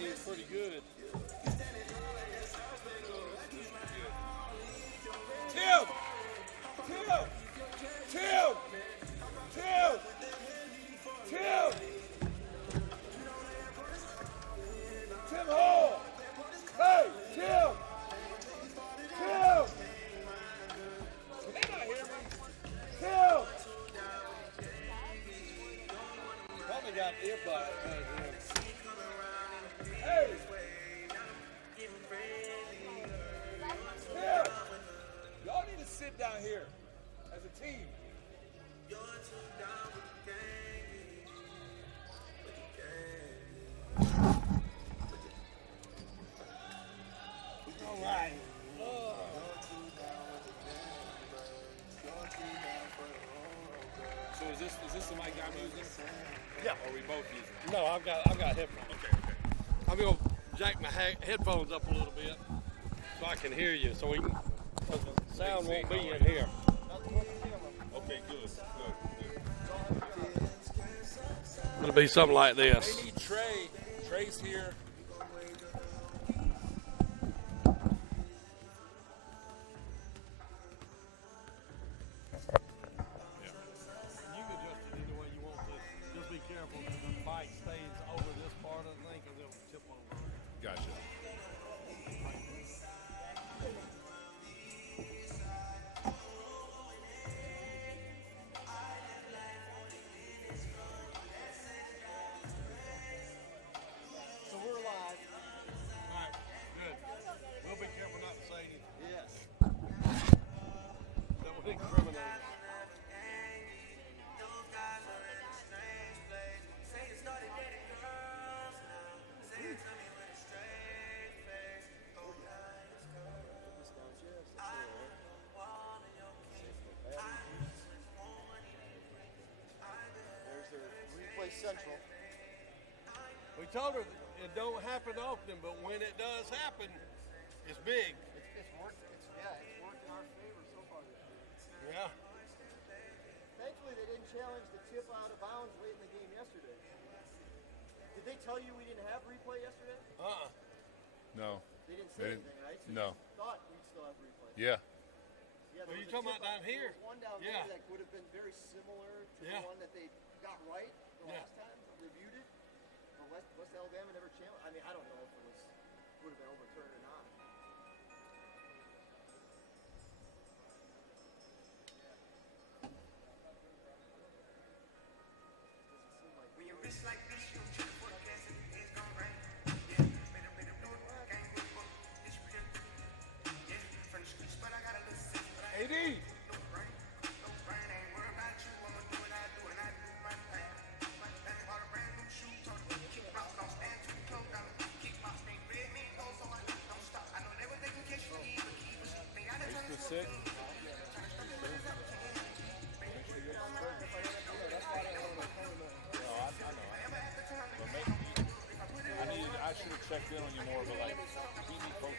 He's pretty good. Tim! Tim! Tim! Tim! Tim! Tim Hall! Hey, Tim! Tim! Can they not hear me? Tim! Probably got earbuds. Hey! Tim! Y'all need to sit down here as a team. All right. So is this the mic I'm using? Yeah. Or are we both using it? No, I've got headphones. Okay. I'm gonna jack my headphones up a little bit so I can hear you. So we can, so the sound won't be in here. Okay, good. It'll be something like this. They need Trey. Trey's here. Gotcha. So we're live. All right, good. We'll be careful not to say anything. Yes. That would incriminate us. Central. We told her it don't happen often, but when it does happen, it's big. It's worked. It's worked in our favor so far this year. Yeah. Thankfully, they didn't challenge the tip out of bounds late in the game yesterday. Did they tell you we didn't have replay yesterday? No. They didn't say anything, right? So no. You thought we'd still have replay. Yeah. Yeah. What are you talking about down here? There was one down there that would have been very similar to the one that they got right the last time, reviewed it. But West Alabama never challenged. I mean, I don't know if it would have been overturned or not. When you wrist like this, you don't check for the gas and it's gonna rain. Better do it. Gang with book. It's real. Yeah, from the streets, but I got a little sense. AD! feeling you more, but like keep me posted.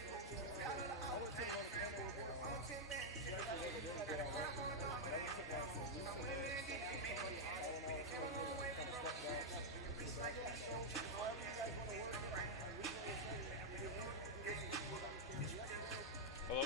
Hello?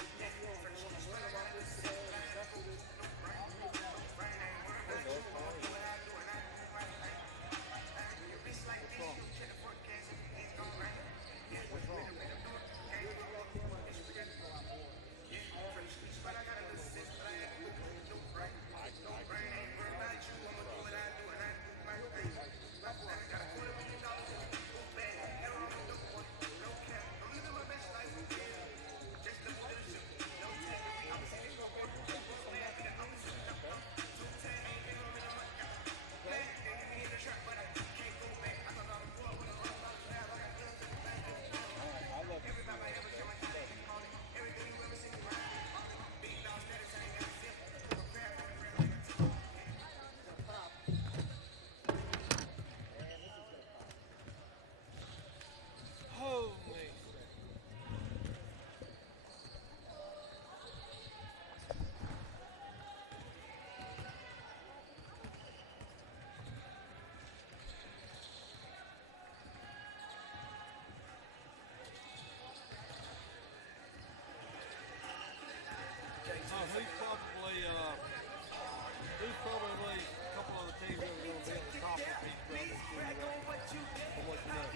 He's probably a couple of the teams that are going to be at the top of each brother. From what you know.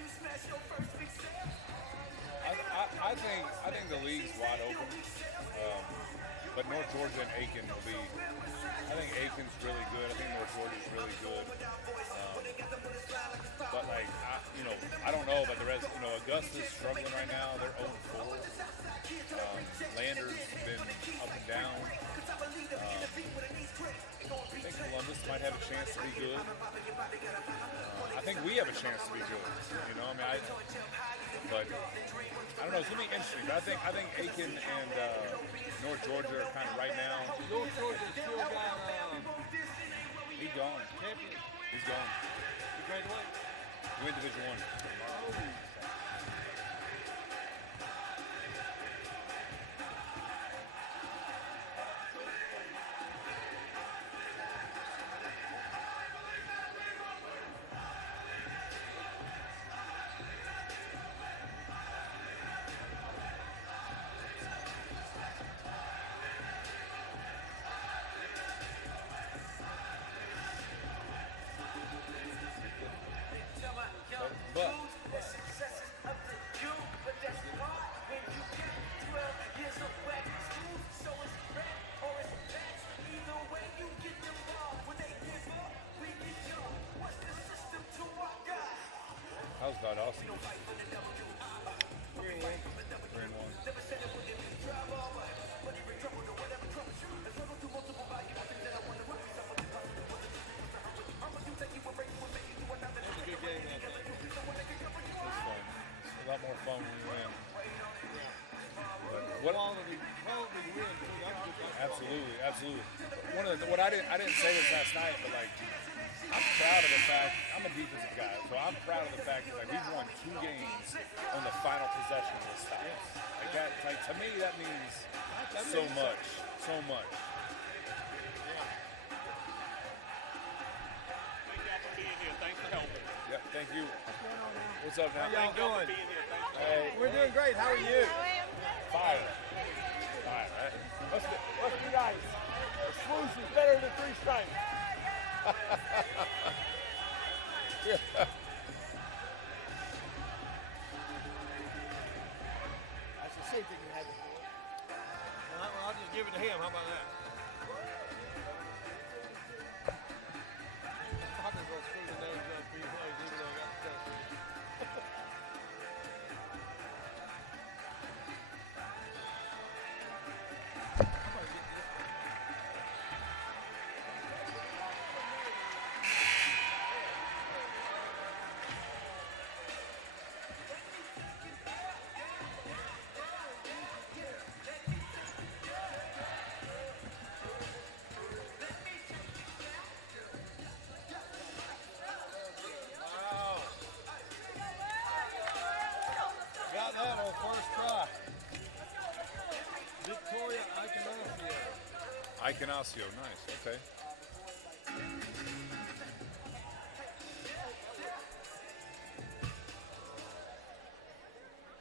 I think the league's wide open, but North Georgia and Aiken will be. I think Aiken's really good. I think North Georgia's really good. But like, I don't know about the rest. Augusta's struggling right now. They're 0-4. Landers been up and down. I think Columbus might have a chance to be good. I think we have a chance to be good. But I don't know. It's gonna be interesting. But I think Aiken and North Georgia are kind of right now. North Georgia still got. He's gone. Champion. He's gone. He graduated. He went Division I. But how's Valdosta? 3-1. A lot more fun when you win. But absolutely. What I didn't say this last night, but like I'm proud of the fact I'm a defensive guy, so I'm proud of the fact that like we've won 2 games on the final possession of this time. Like that, like to me, that means so much. Thanks for helping. Yeah, thank you. What's up, man? How y'all doing? Hey, We're doing great. How are you? fire. Right? Let's be nice. A swoosh is better than 3 strikes. Yeah. That's the same thing you had before. I'll just give it to him. How about that? I'm just going to screw the nose up 3 plays, even though I got the test. Ike Ignacio, nice. Okay.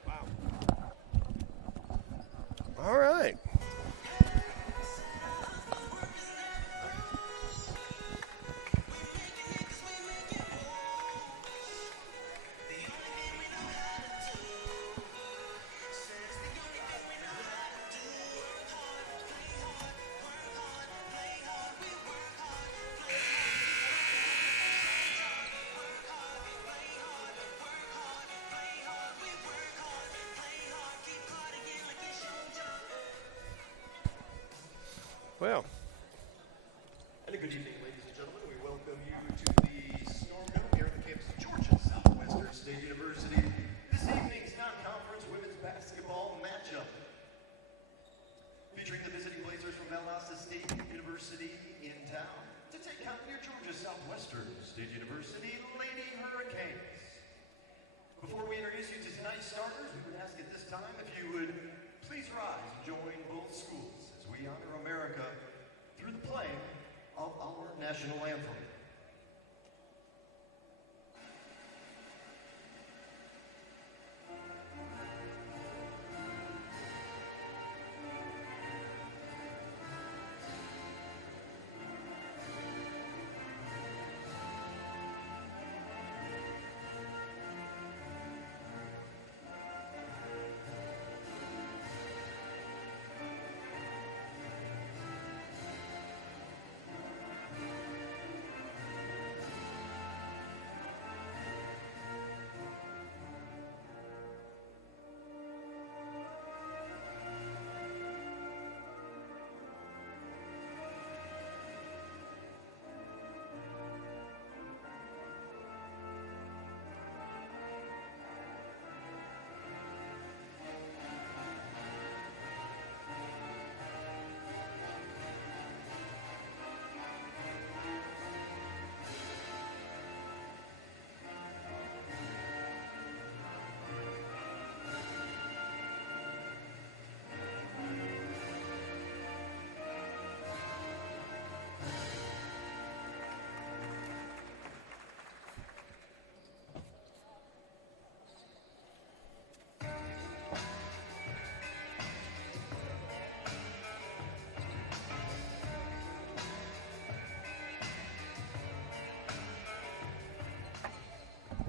Wow. All right. Well, And a good evening, ladies and gentlemen. We welcome you to the Storm Dome here at the campus of Georgia Southwestern State University. This evening's non-conference women's basketball matchup featuring the visiting Blazers from Valdosta State University in town to take on your Georgia Southwestern State University Lady Hurricanes. Before we introduce you to tonight's starters, we would ask at this time if you would please rise and join both schools as we honor America through the playing of our national anthem.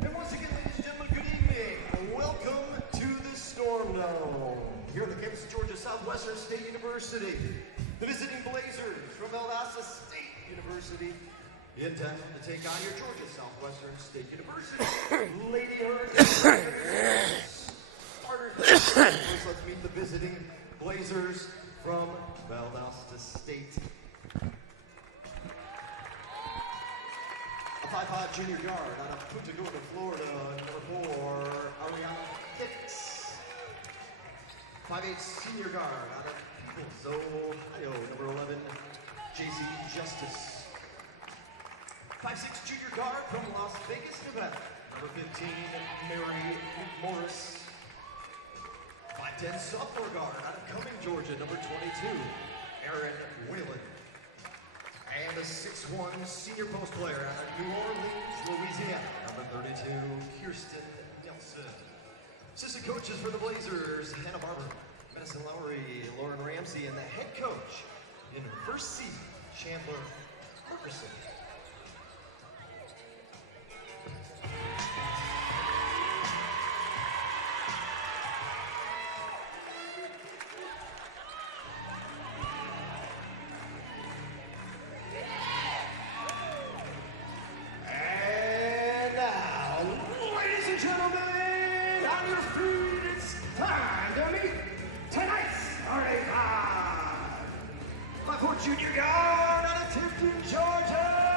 And once again, ladies and gentlemen, good evening. Welcome to the Storm Dome here at the campus of Georgia Southwestern State University. The visiting Blazers from Valdosta State University in town to take on your Georgia Southwestern State University Lady Hurricanes. Starters, first let's meet the visiting Blazers from Valdosta State. A 5'5" junior guard out of Punta Gorda, Florida, number 4, Ariana Hicks. 5'8" senior guard out of Peoples, Ohio, number 11, JC Justice. 5'6" junior guard from Las Vegas, Nevada, number 15, Mary Morris. 5'10" sophomore guard out of Cumming, Georgia, number 22, Aaron Whalen. And a 6'1" senior post player out of New Orleans, Louisiana, number 32, Kirsten Nelson. Assistant coaches for the Blazers, Hannah Barber, Madison Lowry, Lauren Ramsey, and the head coach in her first season, Chandler Ferguson. And now, ladies and gentlemen, on your feet, it's time to meet tonight's starting five. 5'4" junior guard out of Tifton, Georgia,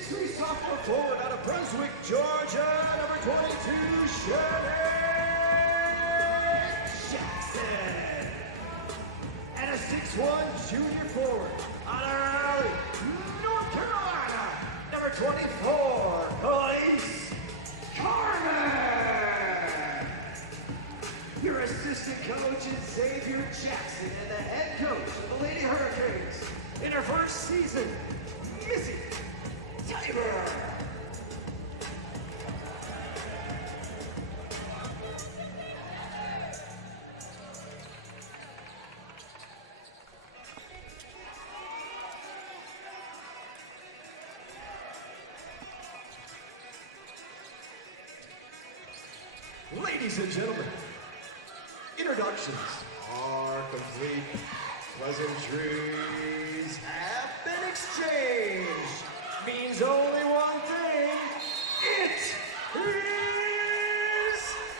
6'3" sophomore forward out of Brunswick, Georgia, number 22, Shannon Jackson. And a 6'1" junior forward out of Raleigh, North Carolina, number 24, Elise Carmen. Your assistant coach is Xavier Jackson and the head coach of the Lady Hurricanes in her first season, Missy Tiber. Ladies and gentlemen, introductions are complete. Pleasantries have been exchanged. Means only one thing. It is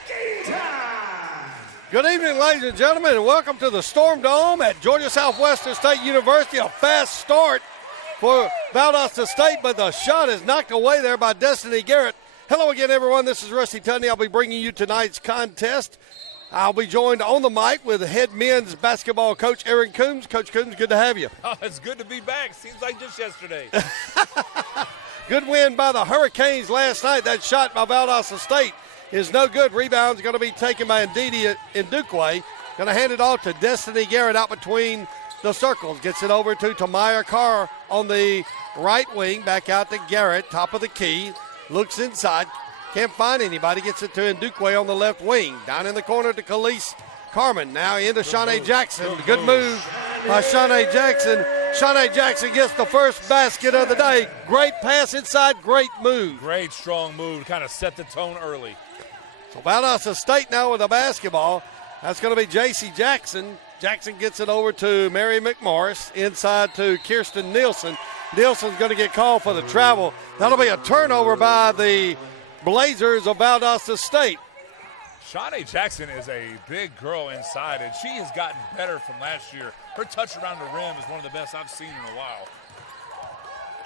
game time. Good evening, ladies and gentlemen, and welcome to the Storm Dome at Georgia Southwestern State University. A fast start for Valdosta State, but the shot is knocked away there by Destiny Garrett. Hello again, everyone. This is Rusty Tunney. I'll be bringing you tonight's contest. I'll be joined on the mic with head men's basketball coach Aaron Coombs. Coach Coombs, good to have you. Oh, it's good to be back. Seems like just yesterday. Good win by the Hurricanes last night. That shot by Valdosta State is no good. Rebound's going to be taken by Ndidi Ndukwe. Going to hand it off to Destiny Garrett out between the circles. Gets it over to Tamaya Carr on the right wing. Back out to Garrett, top of the key. Looks inside. Can't find anybody. Gets it to Ndukwe on the left wing. Down in the corner to Khalees Carmen. Now into Shanae Jackson. Good move by Shanae Jackson. Shanae Jackson gets the first basket of the day. Great pass inside. Great move. Great strong move. Kind of set the tone early. So Valdosta State now with the basketball. That's going to be J.C. Jackson. Jackson gets it over to Mary McMorris. Inside to Kirsten Nielsen. Nielsen's going to get called for the travel. That'll be a turnover by the Blazers of Valdosta State. Shanae Jackson is a big girl inside, and she has gotten better from last year. Her touch around the rim is one of the best I've seen in a while.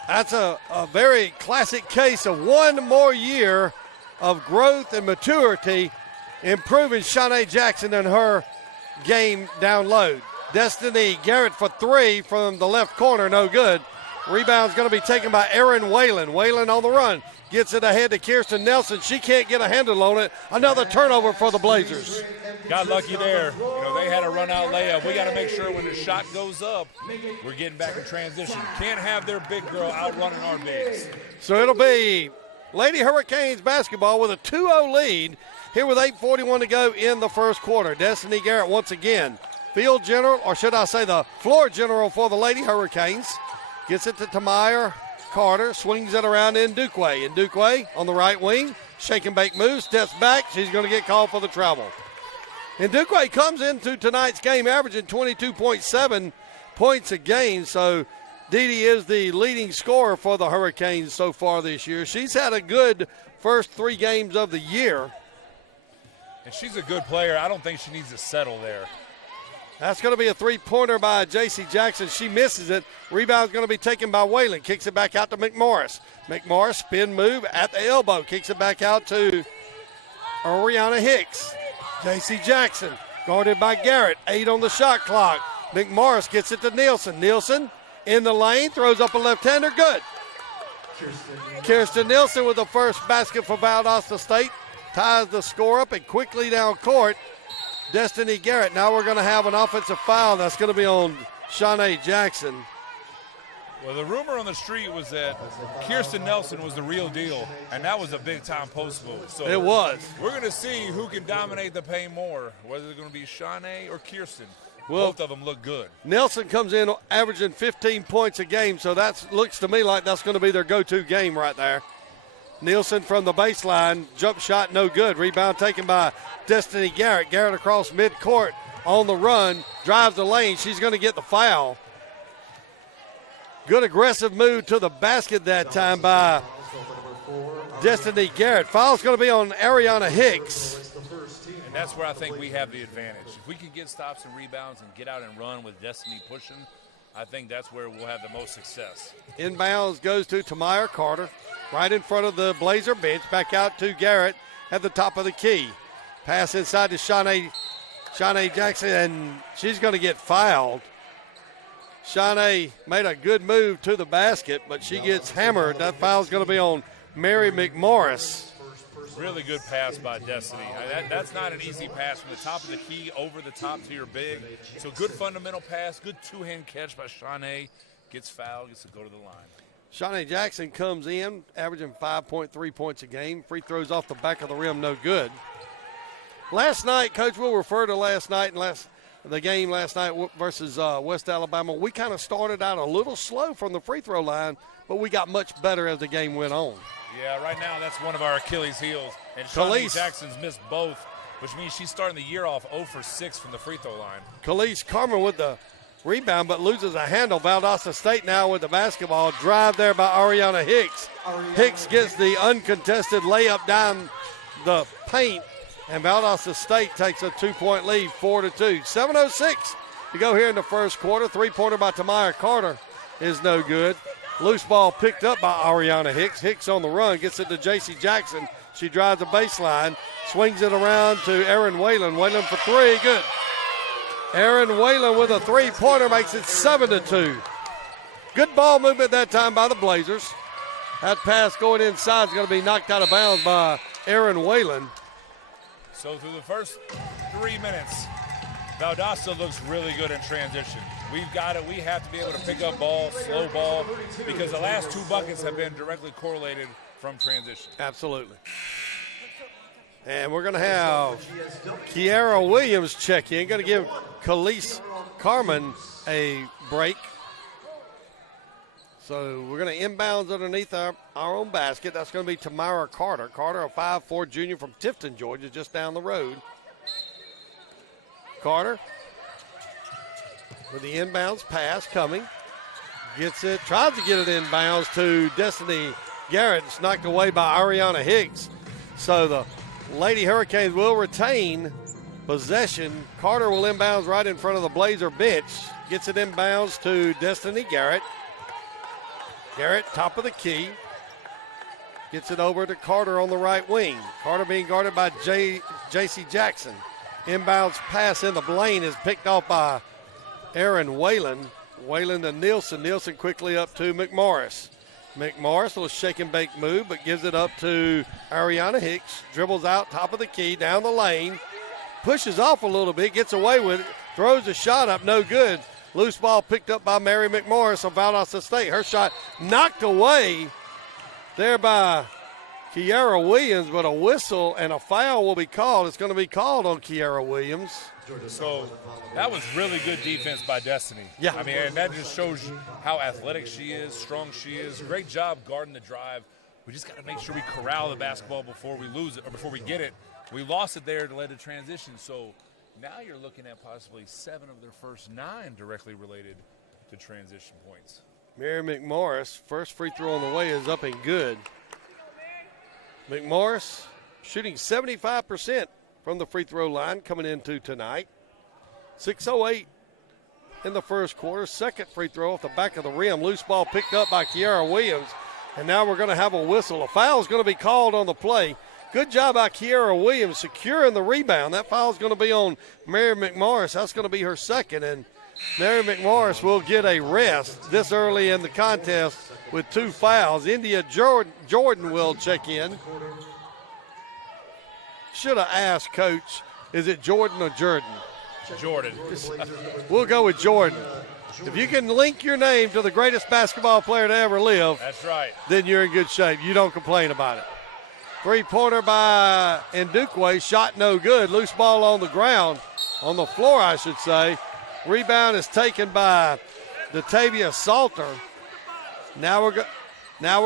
That's a very classic case of one more year of growth and maturity, improving Shanae Jackson and her game down low. Destiny Garrett for three from the left corner, no good. Rebound's going to be taken by Erin Whalen. Whalen on the run. Gets it ahead to Kirsten Nelson. She can't get a handle on it. Another turnover for the Blazers. Got lucky there. You know, they had a run-out layup. We got to make sure when the shot goes up, we're getting back in transition. Can't have their big girl outrunning our bigs. So it'll be Lady Hurricanes basketball with a 2-0 lead here with 8:41 to go in the first quarter. Destiny Garrett once again. Field general, or should I say the floor general for the Lady Hurricanes. Gets it to Tamaya Carter, swings it around in Ndukwe. Ndukwe on the right wing, shake and bake move, steps back. She's going to get called for the travel. Ndukwe comes into tonight's game averaging 22.7 points a game, so Didi is the leading scorer for the Hurricanes so far this year. She's had a good first 3 games of the year. And she's a good player. I don't think she needs to settle there. That's going to be a three-pointer by J.C. Jackson. She misses it. Rebound's going to be taken by Whalen. Kicks it back out to McMorris. McMorris, spin move at the elbow. Kicks it back out to Ariana Hicks. J.C. Jackson guarded by Garrett. 8 on the shot clock. McMorris gets it to Nielsen. Nielsen in the lane. Throws up a left-hander. Good. Kirsten Nielsen with the first basket for Valdosta State. Ties the score up and quickly down court. Destiny Garrett. Now we're going to have an offensive foul. That's going to be on Shanae Jackson. Well, the rumor on the street was that Kirsten Nelson was the real deal, and that was a big-time post move. So it was. We're going to see who can dominate the paint more, whether it's going to be Shanae or Kirsten. Well, both of them look good. Nelson comes in averaging 15 points a game, so that looks to me like that's going to be their go-to game right there. Nielsen from the baseline, jump shot no good. Rebound taken by Destiny Garrett. Garrett across midcourt on the run, drives the lane. She's going to get the foul. Good aggressive move to the basket that time by Destiny Garrett. Foul's going to be on Ariana Hicks. And that's where I think we have the advantage. If we can get stops and rebounds and get out and run with Destiny pushing, I think that's where we'll have the most success. Inbounds goes to Tamir Carter, right in front of the Blazer bench. Back out to Garrett at the top of the key. Pass inside to Shawnee Jackson, and she's going to get fouled. Shawnee made a good move to the basket, but she gets hammered. That foul's going to be on Mary McMorris. Really good pass by Destiny. That's not an easy pass from the top of the key over the top to your big. So good fundamental pass, good two-hand catch by Shawnee. Gets fouled, gets to go to the line. Shawnee Jackson comes in, averaging 5.3 points a game. Free throws off the back of the rim, no good. Last night, Coach, we'll refer to last night and the game last night versus West Alabama. We kind of started out a little slow from the free throw line, but we got much better as the game went on. Yeah, right now that's one of our Achilles heels. And Shawnee Jackson's missed both, which means she's starting the year off 0 for 6 from the free throw line. Khalees Carmen with the rebound, but loses a handle. Valdosta State now with the basketball. Drive there by Ariana Hicks. Hicks gets the uncontested layup down the paint, and Valdosta State takes a 2-point lead, 4-2. 7:06 to go here in the first quarter. Three-pointer by Tamir Carter is no good. Loose ball picked up by Ariana Hicks. Hicks on the run, gets it to J.C. Jackson. She drives the baseline, swings it around to Erin Whalen. Whalen for three, good. Erin Whalen with a three-pointer makes it 7-2. Good ball movement that time by the Blazers. That pass going inside is going to be knocked out of bounds by Erin Whalen. So through the first 3 minutes, Valdosta looks really good in transition. We have to be able to pick up ball, slow ball, because the last two buckets have been directly correlated from transition. Absolutely. And we're going to have Kiara Williams check in. Going to give Khalees Carmen a break. So we're going to inbounds underneath our own basket. That's going to be Tamir Carter. Carter, a 5'4" junior from Tifton, Georgia, just down the road. Carter with the inbounds pass coming. Gets it, tries to get it inbounds to Destiny Garrett. It's knocked away by Ariana Hicks. So the Lady Hurricanes will retain possession. Carter will inbounds right in front of the Blazer bench. Gets it inbounds to Destiny Garrett. Garrett, top of the key. Gets it over to Carter on the right wing. Carter being guarded by J.C. Jackson. Inbounds pass in the lane is picked off by Erin Whalen. Whalen to Nielsen. Nielsen quickly up to McMorris. McMorris will shake and bake move, but gives it up to Ariana Hicks. Dribbles out, top of the key, down the lane. Pushes off a little bit, gets away with it. Throws a shot up, no good. Loose ball picked up by Mary McMorris of Valdosta State. Her shot knocked away there by Kiara Williams, but a whistle and a foul will be called. It's going to be called on Kiara Williams. So that was really good defense by Destiny. Yeah. I mean, and that just shows you how athletic she is, strong she is. Great job guarding the drive. We just got to make sure we corral the basketball before we lose it or before we get it. We lost it there to lead to transition. So now you're looking at possibly 7 of their first 9 directly related to transition points. Mary McMorris, first free throw on the way is up and good. McMorris shooting 75% from the free throw line coming into tonight. 6:08 in the first quarter. Second free throw off the back of the rim. Loose ball picked up by Kiara Williams. And now we're going to have a whistle. A foul is going to be called on the play. Good job by Kiara Williams securing the rebound. That foul is going to be on Mary McMorris. That's going to be her second. And Mary McMorris will get a rest this early in the contest with 2 fouls. India Jordan will check in. Should have asked, Coach, is it Jordan or Jordan? Jordan. We'll go with Jordan. If you can link your name to the greatest basketball player to ever live, that's right, then you're in good shape. You don't complain about it. Three-pointer by Ndukwe, shot no good. Loose ball on the ground, on the floor, I should say. Rebound is taken by Datavia Salter. Now we're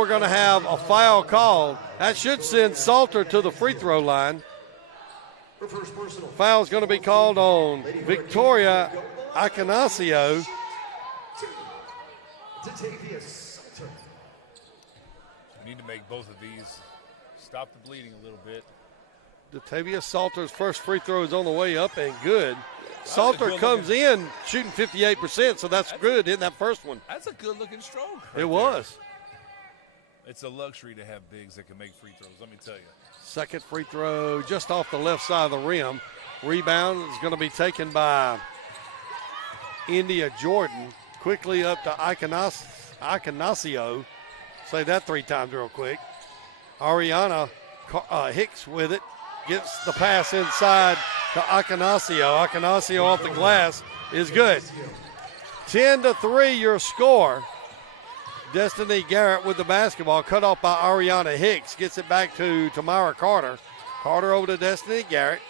going to have a foul called. That should send Salter to the free throw line. Foul is going to be called on Victoria Acanasio. We need to make both of these stop the bleeding a little bit. Datavius Salter's first free throw is on the way up and good. Salter comes in shooting 58%, so that's good in that first one. That's a good-looking stroke. It was. It's a luxury to have bigs that can make free throws, let me tell you. Second free throw just off the left side of the rim. Rebound is going to be taken by India Jordan. Quickly up to Iconasio. Say that 3 times real quick. Ariana Hicks with it. Gets the pass inside to Iconasio. Iconasio off the glass is good. 10-3 your score. Destiny Garrett with the basketball, cut off by Ariana Hicks. Gets it back to Tamara Carter. Carter over to Destiny Garrett.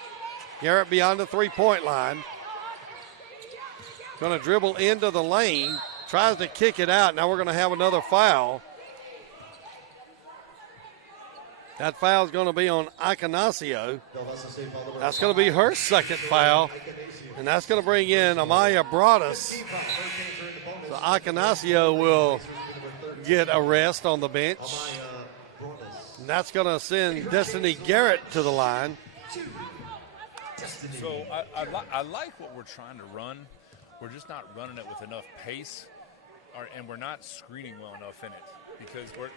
Garrett beyond the 3-point line. Going to dribble into the lane. Tries to kick it out. Now we're going to have another foul. That foul is going to be on Iconasio. That's going to be her second foul. And that's going to bring in Amaya Broadus. So Iconasio will get a rest on the bench. And that's going to send Destiny Garrett to the line. So I like what we're trying to run. We're just not running it with enough pace, and we're not screening well enough in it because we're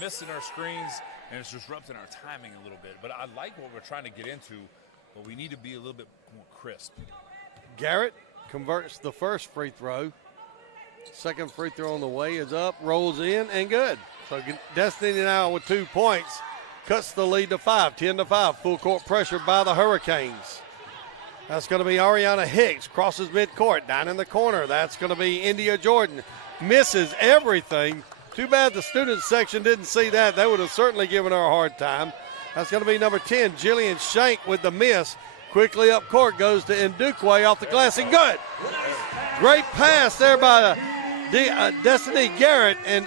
missing our screens, and it's disrupting our timing a little bit. But I like what we're trying to get into, but we need to be a little bit more crisp. Garrett converts the first free throw. Second free throw on the way is up, rolls in, and good. So Destiny now with 2 points cuts the lead to 5, 10-5. Full court pressure by the Hurricanes. That's going to be Ariana Hicks, crosses midcourt, down in the corner. That's going to be India Jordan. Misses everything. Too bad the student section didn't see that. They would have certainly given her a hard time. That's going to be number 10, Jillian Shank with the miss. Quickly up court goes to Ndukwe off the glass, and good. Great pass there by Destiny Garrett, and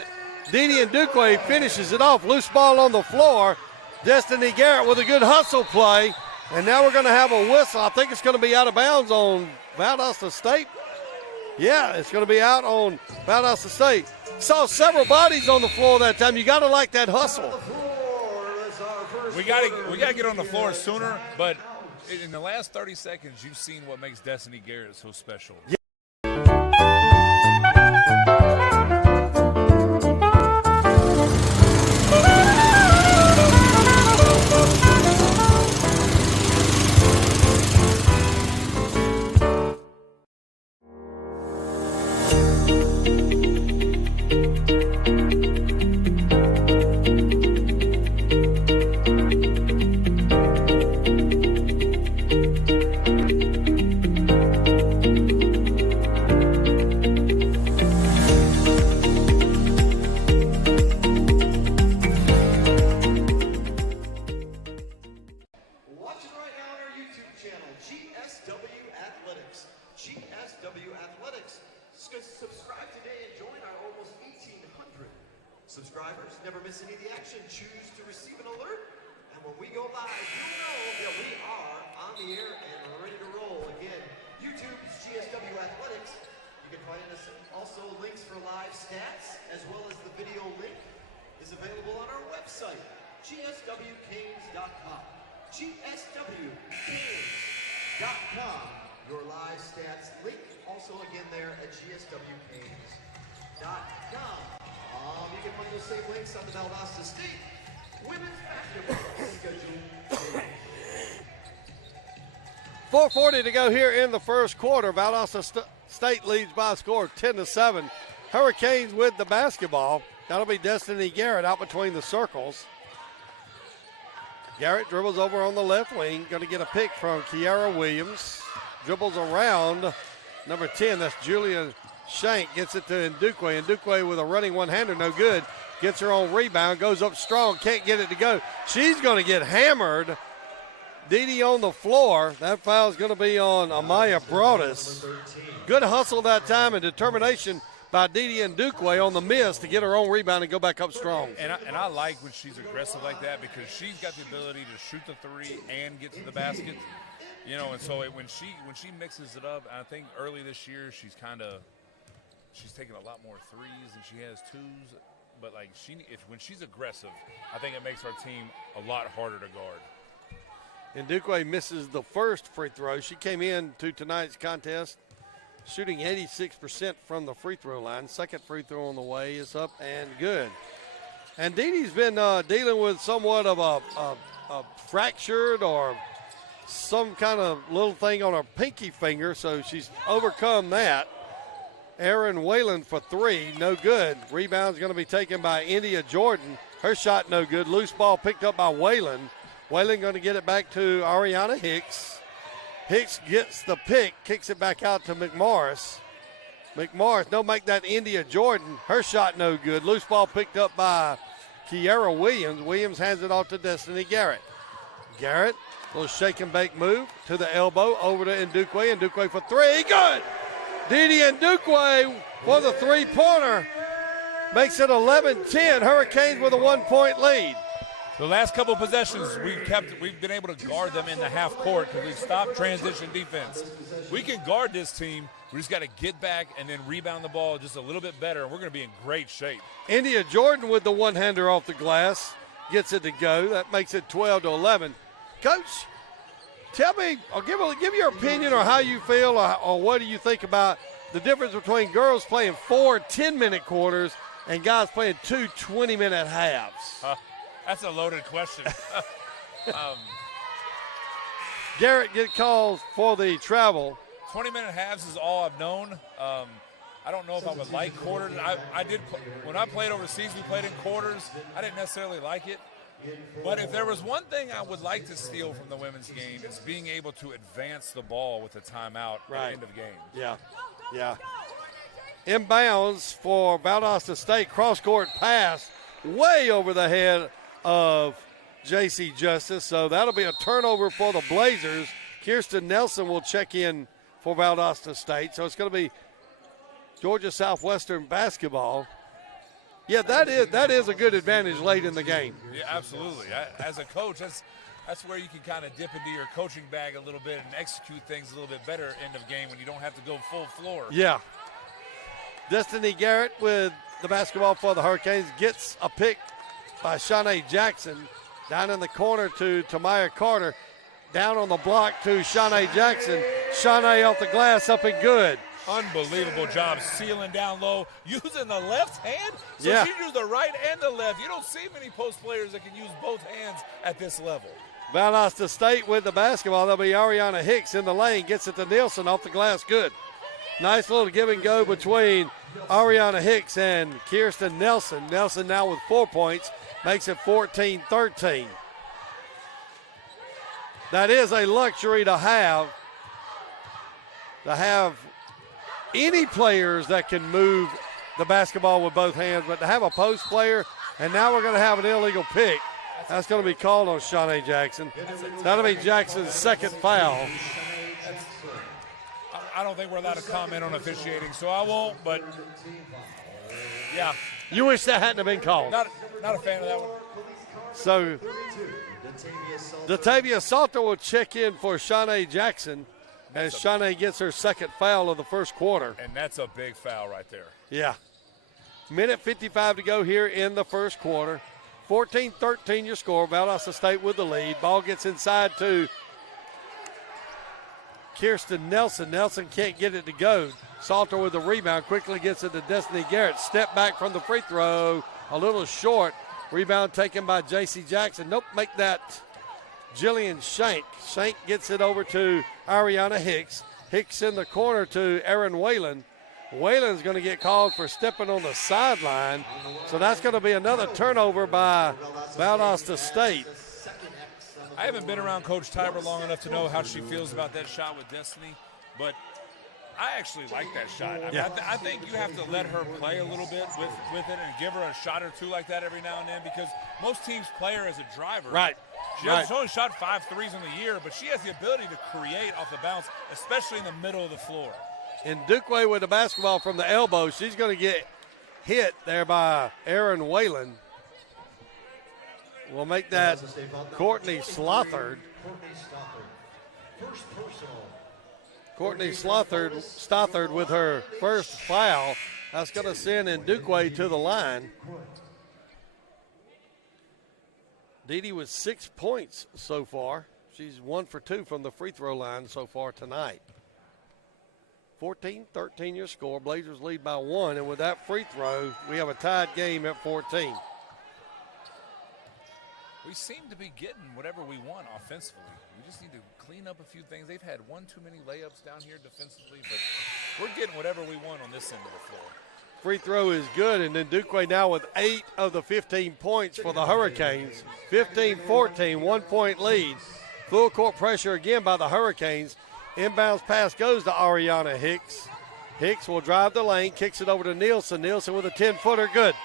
Didi Ndukwe finishes it off. Loose ball on the floor. Destiny Garrett with a good hustle play. And now we're going to have a whistle. I think it's going to be out of bounds on Valdosta State. Yeah, it's going to be out on Valdosta State. Saw several bodies on the floor that time. You got to like that hustle. We got to get on the floor sooner, but in the last 30 seconds, you've seen what makes Destiny Garrett so special. Yeah. Subscribe today and join our almost 1,800 subscribers. Never miss any of the action. Choose to receive an alert. And when we go live, you'll know that we are on the air and ready to roll. Again, YouTube is GSW Athletics. You can find us also links for live stats, as well as the video link is available on our website, gswkings.com. gswkings.com. Your live stats link also again there at gswkings.com. You can find those same links on the Valdosta State women's basketball schedule. 4:40 to go here in the first quarter. Valdosta State leads by a score of 10-7. Hurricanes with the basketball. That'll be Destiny Garrett out between the circles. Garrett dribbles over on the left wing. Going to get a pick from Kiara Williams. Dribbles around number 10. That's Julia Shank. Gets it to Ndukwe. Ndukwe with a running one-hander. No good. Gets her on rebound. Goes up strong. Can't get it to go. She's going to get hammered. Didi on the floor. That foul is going to be on Amaya Broadus. Good hustle that time and determination by Didi Ndukwe on the miss to get her own rebound and go back up strong. And I like when she's aggressive like that because she's got the ability to shoot the three and get to the basket. You know, and so when she mixes it up, I think early this year she's taking a lot more threes than she has twos. But when she's aggressive, I think it makes our team a lot harder to guard. Ndukwe misses the first free throw. She came in to tonight's contest shooting 86% from the free throw line. Second free throw on the way is up and good. And Dee Dee's been dealing with somewhat of a fractured or some kind of little thing on her pinky finger, so she's overcome that. Aaron Whalen for three, no good. Rebound's going to be taken by India Jordan. Her shot no good. Loose ball picked up by Whalen. Whalen going to get it back to Ariana Hicks. Hicks gets the pick, kicks it back out to McMorris. McMorris, no, make that India Jordan. Her shot no good. Loose ball picked up by Kiara Williams. Williams hands it off to Destiny Garrett. Garrett, little shake and bake move to the elbow, over to Ndukwe. Ndukwe for three, good! Dee Dee Ndukwe for the three-pointer. Makes it 11-10. Hurricanes with a 1-point lead. The last couple of possessions, we've been able to guard them in the half court because we've stopped transition defense. We can guard this team. We just got to get back and then rebound the ball just a little bit better, and we're going to be in great shape. India Jordan with the one-hander off the glass gets it to go. That makes it 12-11. Coach, tell me, or give your opinion or how you feel or what do you think about the difference between girls playing 4 10-minute quarters and guys playing 2 20-minute halves? That's a loaded question. Garrett get called for the travel. 20-minute halves is all I've known. I don't know if I would like quarters. I did when I played overseas. We played in quarters. I didn't necessarily like it. But if there was one thing I would like to steal from the women's game, is being able to advance the ball with a timeout at the end of the game. Yeah. Inbounds for Valdosta State. Cross-court pass way over the head of J.C. Justice. So that'll be a turnover for the Blazers. Kirsten Nelson will check in for Valdosta State. So it's going to be Georgia Southwestern basketball. Yeah, that is a good advantage late in the game. Yeah, absolutely. As a coach, that's where you can kind of dip into your coaching bag a little bit and execute things a little bit better end of game when you don't have to go full floor. Yeah. Destiny Garrett with the basketball for the Hurricanes gets a pick by Shanae Jackson. Down in the corner to Tamaya Carter. Down on the block to Shanae Jackson. Shanae off the glass, up and good. Unbelievable job sealing down low, using the left hand. So yeah. She used the right and the left. You don't see many post players that can use both hands at this level. Valdosta State with the basketball. That'll be Ariana Hicks in the lane. Gets it to Nielsen off the glass. Good. Nice little give and go between Ariana Hicks and Kirsten Nelson. Nelson now with 4 points. Makes it 14-13. That is a luxury to have any players that can move the basketball with both hands, but to have a post player, and now we're going to have an illegal pick. That's going to be called on Shanae Jackson. That'll be Jackson's second foul. I don't think we're allowed to comment on officiating, so I won't, but yeah. You wish that hadn't have been called. Not a fan of that one. So Datavia Salter will check in for Shanae Jackson as Shanae gets her second foul of the first quarter. And that's a big foul right there. Yeah. Minute 55 to go here in the first quarter. 14-13 your score. Valdosta State with the lead. Ball gets inside to Kirsten Nelson. Nelson can't get it to go. Salter with the rebound. Quickly gets it to Destiny Garrett. Step back from the free throw. A little short. Rebound taken by J.C. Jackson. Nope, make that Jillian Shank. Shank gets it over to Ariana Hicks. Hicks in the corner to Aaron Whalen. Whalen's going to get called for stepping on the sideline. So that's going to be another turnover by Valdosta State. I haven't been around Coach Tiber long enough to know how she feels about that shot with Destiny, but I actually like that shot. I mean, I think you have to let her play a little bit with it and give her a shot or two like that every now and then, because most teams play her as a driver. Right. She's only shot 5 threes in the year, but she has the ability to create off the bounce, especially in the middle of the floor. And Dukwe with the basketball from the elbow. She's going to get hit there by Aaron Whalen. We'll make that Courtney Slothard. Courtney Stothard with her first foul. That's going to send Ndukwe to the line. Dee Dee with 6 points so far. She's 1 for 2 from the free throw line so far tonight. 14-13 your score. Blazers lead by 1, and with that free throw, we have a tied game at 14. We seem to be getting whatever we want offensively. We just need to clean up a few things. They've had one too many layups down here defensively, but we're getting whatever we want on this end of the floor. Free throw is good, and then Duque now with 8 of the 15 points for the Hurricanes. 15-14, 1-point lead. Full court pressure again by the Hurricanes. Inbounds pass goes to Ariana Hicks. Hicks will drive the lane, kicks it over to Nielsen. Nielsen with a 10-footer, good.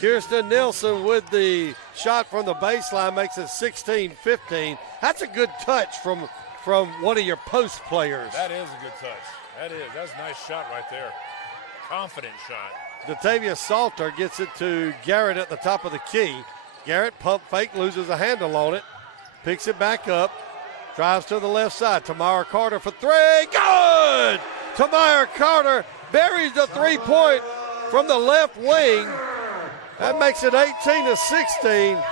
Kirsten Nielsen with the shot from the baseline makes it 16-15. That's a good touch from one of your post players. That is a good touch. That's a nice shot right there. Confident shot. Datavia Salter gets it to Garrett at the top of the key. Garrett pump fake, loses a handle on it. Picks it back up. Drives to the left side. Tamara Carter for 3. Good! Tamara Carter buries the 3-point from the left wing. That makes it 18-16.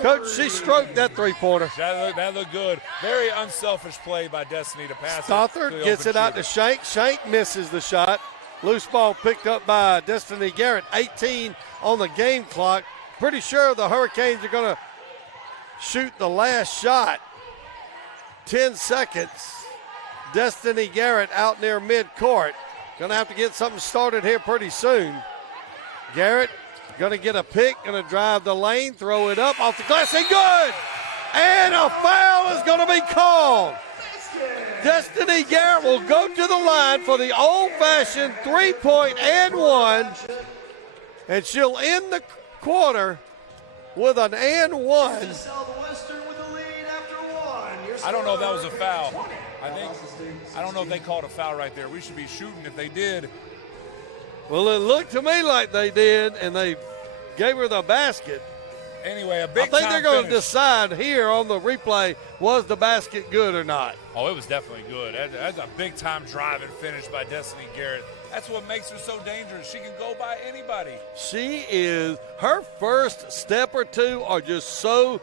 Coach, she stroked that 3-pointer. That looked good. Very unselfish play by Destiny to pass Stothard it. gets it out to Shank. Shank misses the shot. Loose ball picked up by Destiny Garrett. 18 on the game clock. Pretty sure the Hurricanes are going to shoot the last shot. 10 seconds. Destiny Garrett out near midcourt. Going to have to get something started here pretty soon. Garrett going to get a pick, going to drive the lane, throw it up off the glass, and good! And a foul is going to be called. Destiny Garrett will go to the line for the old-fashioned 3-point and 1, and she'll end the quarter with an and 1. I don't know if that was a foul. I don't know if they called a foul right there. We should be shooting if they did. Well, it looked to me like they did, and they gave her the basket. Anyway, a big I think time they're going to finish. decide here on the replay, was the basket good or not? Oh, it was definitely good. That's a big-time drive and finish by Destiny Garrett. That's what makes her so dangerous. She can go by anybody. She is, her first step or two are just so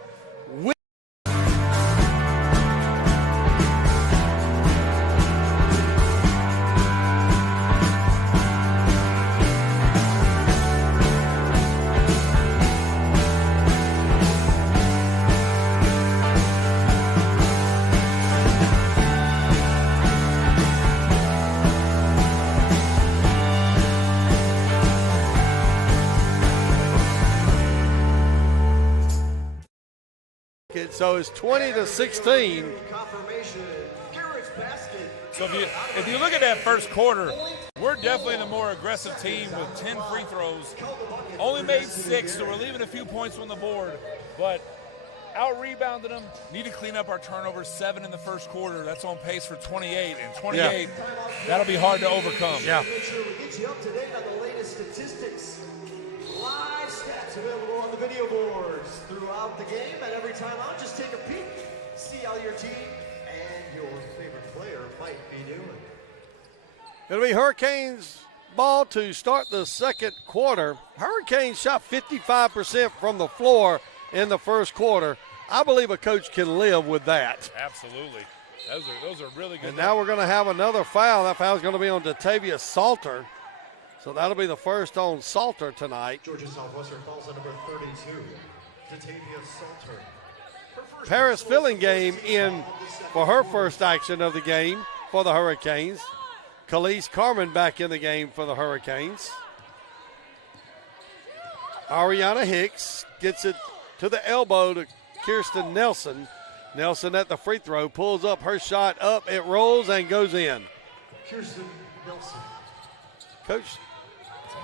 So it's 20-16. So if you look at that first quarter, we're definitely the more aggressive team with 10 free throws. Only made 6, so we're leaving a few points on the board. But out-rebounded them. Need to clean up our turnovers. 7 in the first quarter. That's on pace for 28. And 28, that'll be hard to overcome. Yeah. Make sure we get you up to date on the latest statistics. Live stats available on the video boards throughout the game, and every time out, just take a peek, see how your team and your favorite player might be doing. It'll be Hurricanes ball to start the second quarter. Hurricanes shot 55% from the floor in the first quarter. I believe a coach can live with that. Absolutely. Those are really good. And now we're going to have another foul. That foul is going to be on Datavia Salter. So that'll be the first on Salter tonight. Georgia Southwestern falls at number 32, Datavia Salter. Paris Fillingham in for her first action of the game for the Hurricanes. Khalees Carmen back in the game for the Hurricanes. Ariana Hicks gets it to the elbow to Kirsten Nelson. Nelson at the free throw, pulls up her shot up, it rolls and goes in. Kirsten Nelson. Coach,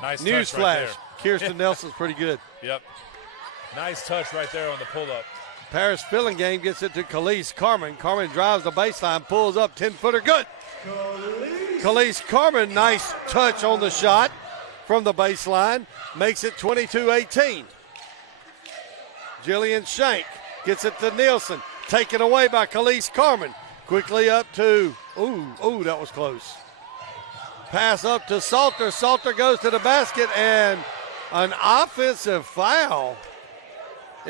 nice news touch right flash, Kirsten Nelson's pretty good. Yep. Nice touch right there on the pull-up. Paris Fillingham gets it to Khalees Carmen. Carmen drives the baseline, pulls up, 10-footer, good. Khalees Carmen, nice touch on the shot from the baseline, makes it 22-18. Jillian Shank gets it to Nielsen, taken away by Khalees Carmen. Quickly up to, that was close. Pass up to Salter. Salter goes to the basket, and an offensive foul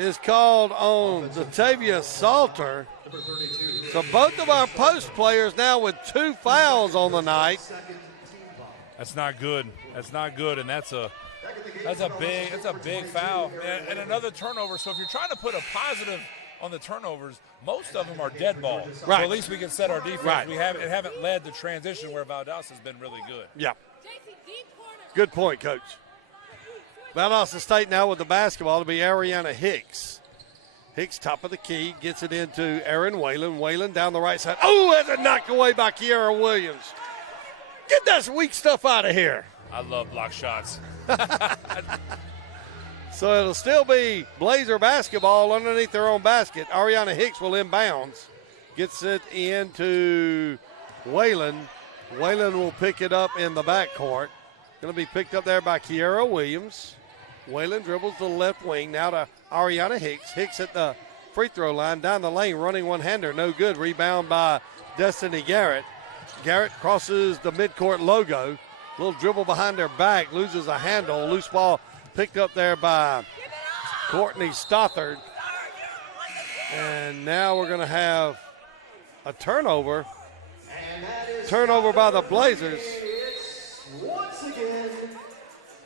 is called on Zatavia Salter. Number 32. So both of our post players now with 2 fouls on the night. That's not good. That's not good, and that's a big foul and another turnover. So if you're trying to put a positive on the turnovers, most of them are dead ball. Right. So at least we can set our defense. Right. We haven't led the transition where Valdosta has been really good. Yeah. Good point, Coach. Valdosta State now with the basketball to be Ariana Hicks. Hicks, top of the key, gets it into Aaron Whalen. Whalen down the right side. Oh, that's a knock away by Kiara Williams. Get that weak stuff out of here. I love block shots. So it'll still be Blazer basketball underneath their own basket. Ariana Hicks will inbounds. Gets it into Whalen. Whalen will pick it up in the backcourt. Going to be picked up there by Kiara Williams. Whalen dribbles to the left wing. Now to Ariana Hicks. Hicks at the free throw line. Down the lane, running one-hander. No good. Rebound by Destiny Garrett. Garrett crosses the midcourt logo. Little dribble behind their back. Loses a handle. Loose ball picked up there by Courtney Stothard. And now we're going to have a turnover. Turnover by the Blazers. Once again,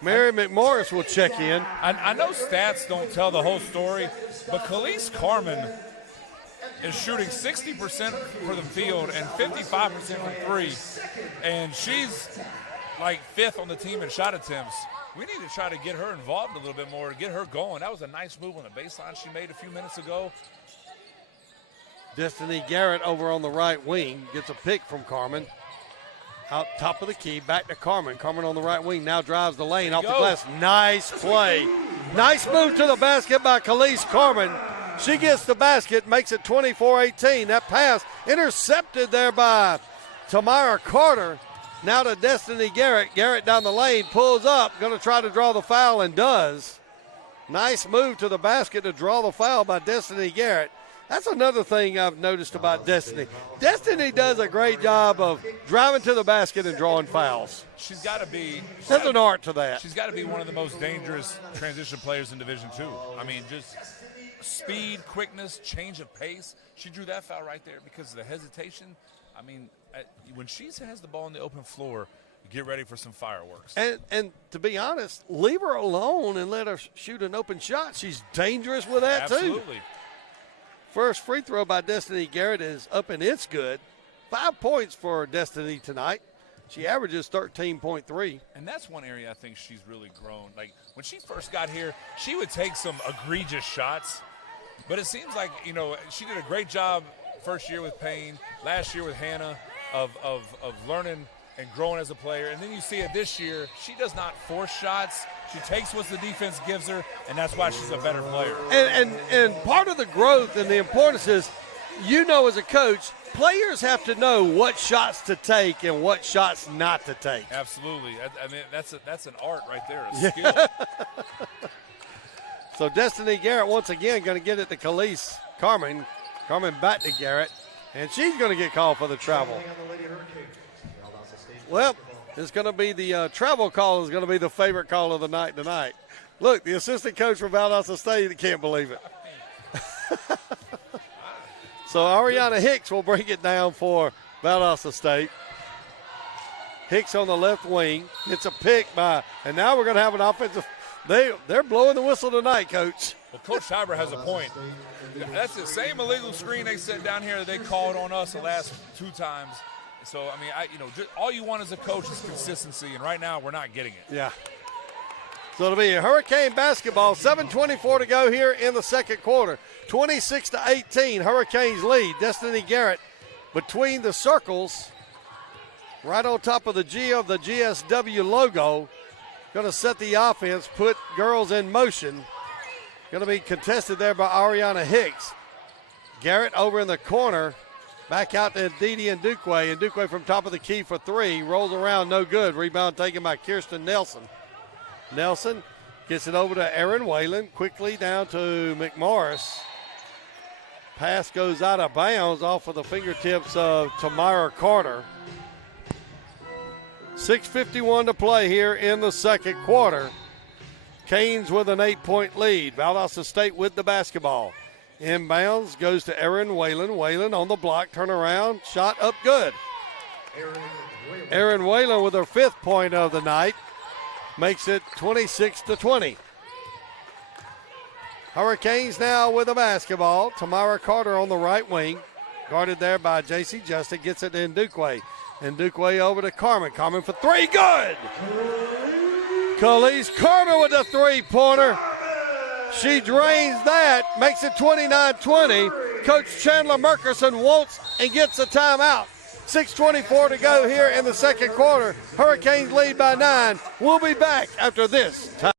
Mary McMorris will check in. I know stats don't tell the whole story, but Khalees Carmen is shooting 60% for the field and 55% from three, and she's like 5th on the team in shot attempts. We need to try to get her involved a little bit more, get her going. That was a nice move on the baseline she made a few minutes ago. Destiny Garrett over on the right wing gets a pick from Carmen. Out top of the key, back to Carmen. Carmen on the right wing now drives the lane off the glass. Nice play. Nice move to the basket by Khalees Carmen. She gets the basket, makes it 24-18. That pass intercepted there by Tamara Carter. Now to Destiny Garrett. Garrett down the lane, pulls up, going to try to draw the foul and does. Nice move to the basket to draw the foul by Destiny Garrett. That's another thing I've noticed about Destiny. Destiny does a great job of driving to the basket and drawing fouls. She's got to be. There's an art to that. She's got to be one of the most dangerous transition players in Division II. I mean, just speed, quickness, change of pace. She drew that foul right there because of the hesitation. I mean, when she has the ball on the open floor, get ready for some fireworks. And to be honest, leave her alone and let her shoot an open shot. She's dangerous with that too. Absolutely. First free throw by Destiny Garrett is up and it's good. 5 points for Destiny tonight. She averages 13.3. And that's one area I think she's really grown. Like, when she first got here, she would take some egregious shots. But it seems like, you know, she did a great job first year with Payne, last year with Hannah, of learning and growing as a player. And then you see it this year. She does not force shots. She takes what the defense gives her, and that's why she's a better player. And part of the growth and the importance is, you know, as a coach, players have to know what shots to take and what shots not to take. Absolutely. I mean, that's an art right there, a skill. So Destiny Garrett once again going to get it to Khalees Carmen. Carmen back to Garrett, and she's going to get called for the travel. Well, it's going to be the travel call is going to be the favorite call of the night tonight. Look, the assistant coach from Valdosta State can't believe it. So Ariana Hicks will bring it down for Valdosta State. Hicks on the left wing. It's a pick by, and now we're going to have an offensive. They're blowing the whistle tonight, Coach. Well, Coach Schreiber has a point. That's the same illegal screen they set down here that they called on us the last 2 times. So, I mean, just all you want as a coach is consistency, and right now we're not getting it. Yeah. So it'll be a Hurricane basketball. 7:24 to go here in the second quarter. 26-18, Hurricanes lead. Destiny Garrett between the circles, right on top of the G of the GSW logo. Going to set the offense, put girls in motion. Going to be contested there by Ariana Hicks. Garrett over in the corner. Back out to Didi and Duquay. And Duquay from top of the key for 3. Rolls around, no good. Rebound taken by Kirsten Nelson. Nelson gets it over to Aaron Whalen. Quickly down to McMorris. Pass goes out of bounds off of the fingertips of Tamara Carter. 6:51 to play here in the second quarter. Canes with an 8-point lead. Valdosta State with the basketball. Inbounds goes to Aaron Whalen. Whalen on the block, turn around, shot up good. Aaron Whalen with her 5th point of the night makes it 26-20. Hurricanes now with the basketball. Tamara Carter on the right wing, guarded there by J.C. Justin, gets it to Ndukwe. Ndukwe over to Carmen. Carmen for 3, good! Khalees Carmen with the 3-pointer. She drains that, makes it 29-20. Coach Chandler Murkerson wants and gets a timeout. 6:24 to go here in the second quarter. Hurricanes lead by 9. We'll be back after this time.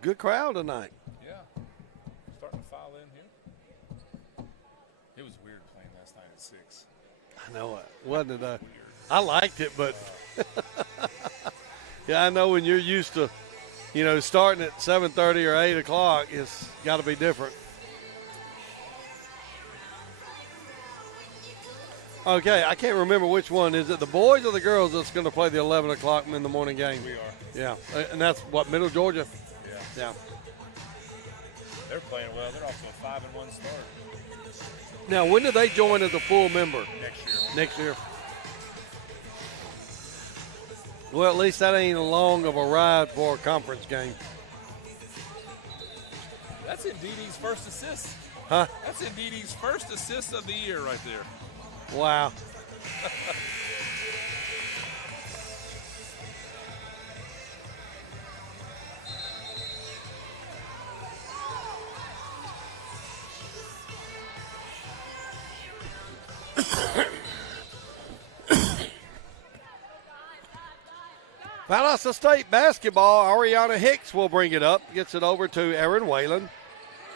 Good crowd tonight. Yeah. Starting to file in here. It was weird playing last night at 6. I know it. Wasn't it? I liked it, but yeah, I know when you're used to, starting at 7:30 or 8 o'clock, it's got to be different. Okay, I can't remember which one. Is it the boys or the girls that's going to play the 11 o'clock in the morning game? We are. Yeah, and that's what, Middle Georgia? Yeah. They're playing well. They're off to a 5-1 start. Now, when do they join as a full member? Next year. Well, at least that ain't long of a ride for a conference game. That's Ndidi's first assist. Huh? That's Ndidi's first assist of the year right there. Wow. Valdosta State basketball, Ariana Hicks will bring it up, gets it over to Aaron Whalen.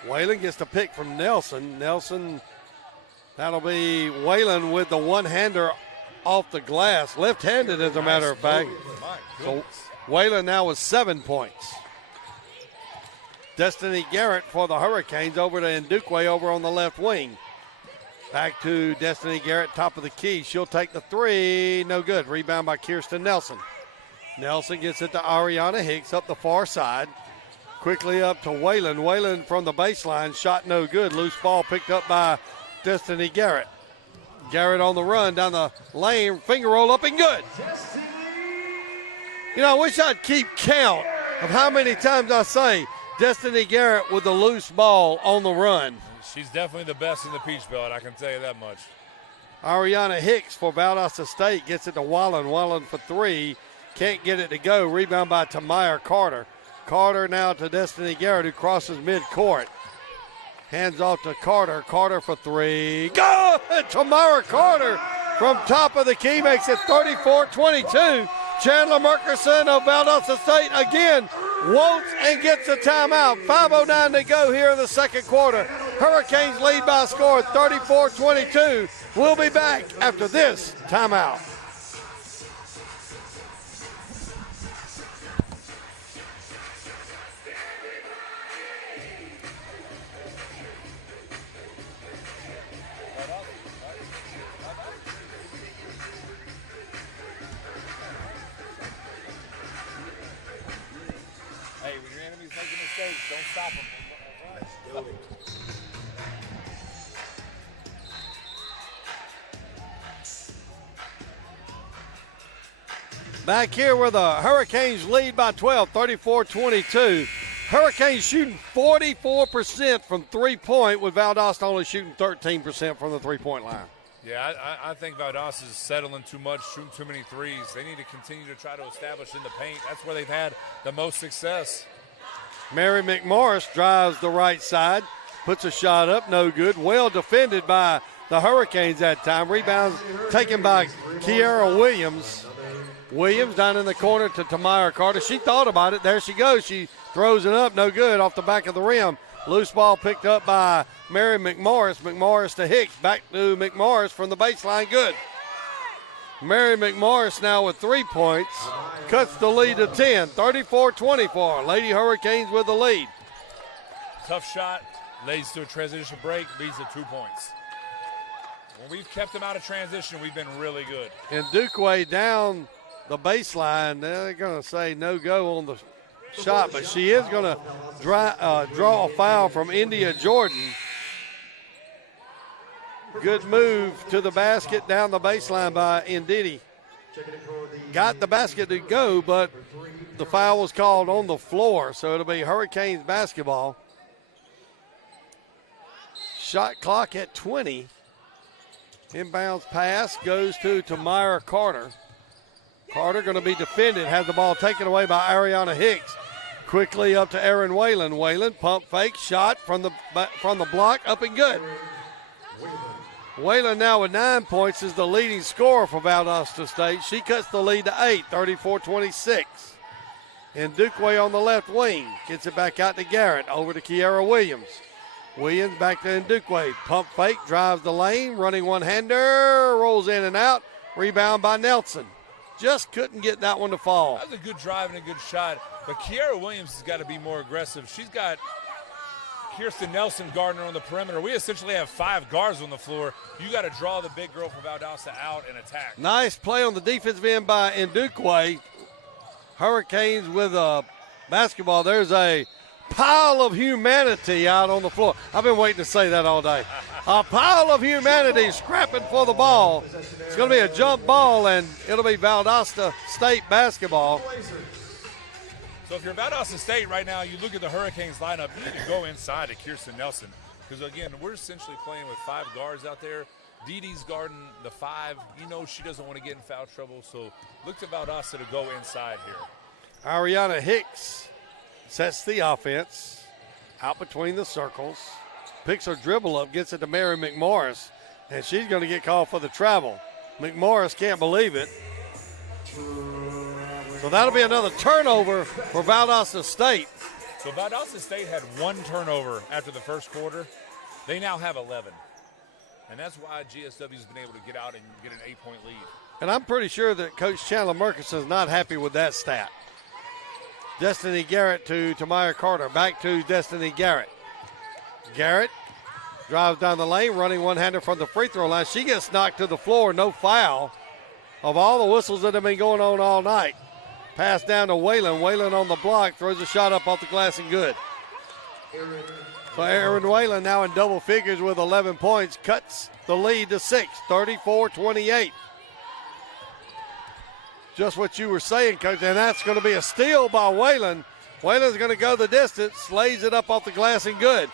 Whalen gets the pick from Nelson. Nelson, that'll be Whalen with the one-hander off the glass, left-handed as a matter of fact. So Whalen now with 7 points. Destiny Garrett for the Hurricanes over to Ndukwe over on the left wing. Back to Destiny Garrett, top of the key. She'll take the 3, no good. Rebound by Kirsten Nelson. Nelson gets it to Ariana Hicks up the far side. Quickly up to Whalen. Whalen from the baseline, shot no good. Loose ball picked up by Destiny Garrett. Garrett on the run down the lane, finger roll up and good. I wish I'd keep count of how many times I say Destiny Garrett with the loose ball on the run. She's definitely the best in the Peach Belt, I can tell you that much. Ariana Hicks for Valdosta State gets it to Wallen. Wallen for 3. Can't get it to go. Rebound by Tamara Carter. Carter now to Destiny Garrett, who crosses midcourt. Hands off to Carter. Carter for 3. Go! Tamara Carter from top of the key makes it 34-22. Chandler Murkerson of Valdosta State again wants and gets a timeout. 5:09 to go here in the second quarter. Hurricanes lead by a score of 34-22. We'll be back after this timeout. Hey, when your enemy's making mistakes, don't stop them. Back here where the Hurricanes lead by 12, 34-22. Hurricanes shooting 44% from three-point, with Valdosta only shooting 13% from the three-point line. Yeah, I think Valdosta is settling too much, shooting too many threes. They need to continue to try to establish in the paint. That's where they've had the most success. Mary McMorris drives the right side, puts a shot up, no good. Well defended by the Hurricanes that time. Rebounds taken by Kiara Williams. Williams down in the corner to Tamara Carter. She thought about it. There she goes. She throws it up, no good, off the back of the rim. Loose ball picked up by Mary McMorris. McMorris to Hicks. Back to McMorris from the baseline. Good. Mary McMorris now with 3 points. Cuts the lead to 10. 34-24. Lady Hurricanes with the lead. Tough shot. Leads to a transition break. Leads to 2 points. When we've kept them out of transition, we've been really good. And Dukeway down the baseline. They're going to say no go on the shot, but she is going to draw a foul from India Jordan. Good move to the basket down the baseline by Ndidi. Got the basket to go, but the foul was called on the floor, so it'll be Hurricanes basketball. Shot clock at 20. Inbounds pass goes to Tamara Carter. Carter going to be defended, has the ball taken away by Ariana Hicks. Quickly up to Erin Whalen. Whalen pump fake shot from the block, up and good. Whalen now with 9 points is the leading scorer for Valdosta State. She cuts the lead to 8, 34-26. And Dukeway on the left wing gets it back out to Garrett, over to Kiara Williams. Williams back to Ndukwe. Pump fake, drives the lane, running one-hander, rolls in and out. Rebound by Nelson. Just couldn't get that one to fall. That was a good drive and a good shot. But Kiara Williams has got to be more aggressive. She's got Kirsten Nelson Gardner on the perimeter. We essentially have 5 guards on the floor. You got to draw the big girl from Valdosta out and attack. Nice play on the defensive end by Ndukwe. Hurricanes with a basketball. There's a pile of humanity out on the floor. I've been waiting to say that all day. A pile of humanity scrapping for the ball. It's going to be a jump ball, and it'll be Valdosta State basketball. So if you're Valdosta State right now, you look at the Hurricanes lineup, you need to go inside to Kirsten Nelson. Because, again, we're essentially playing with 5 guards out there. Dee Dee's guarding the 5. You know she doesn't want to get in foul trouble, so look to Valdosta to go inside here. Ariana Hicks sets the offense out between the circles, picks her dribble up, gets it to Mary McMorris, and she's going to get called for the travel. McMorris can't believe it. So that'll be another turnover for Valdosta State. So Valdosta State had 1 turnover after the first quarter. They now have 11. And that's why GSW's been able to get out and get an 8-point lead. And I'm pretty sure that Coach Chandler Merkins is not happy with that stat. Destiny Garrett to Tamaya Carter. Back to Destiny Garrett. Garrett drives down the lane, running one-hander from the free throw line. She gets knocked to the floor, no foul. Of all the whistles that have been going on all night. Pass down to Whalen. Whalen on the block, throws a shot up off the glass and good. So Erin Whalen now in double figures with 11 points, cuts the lead to 6, 34-28. Just what you were saying, Coach, and that's going to be a steal by Whalen. Whalen's going to go the distance, lays it up off the glass and good.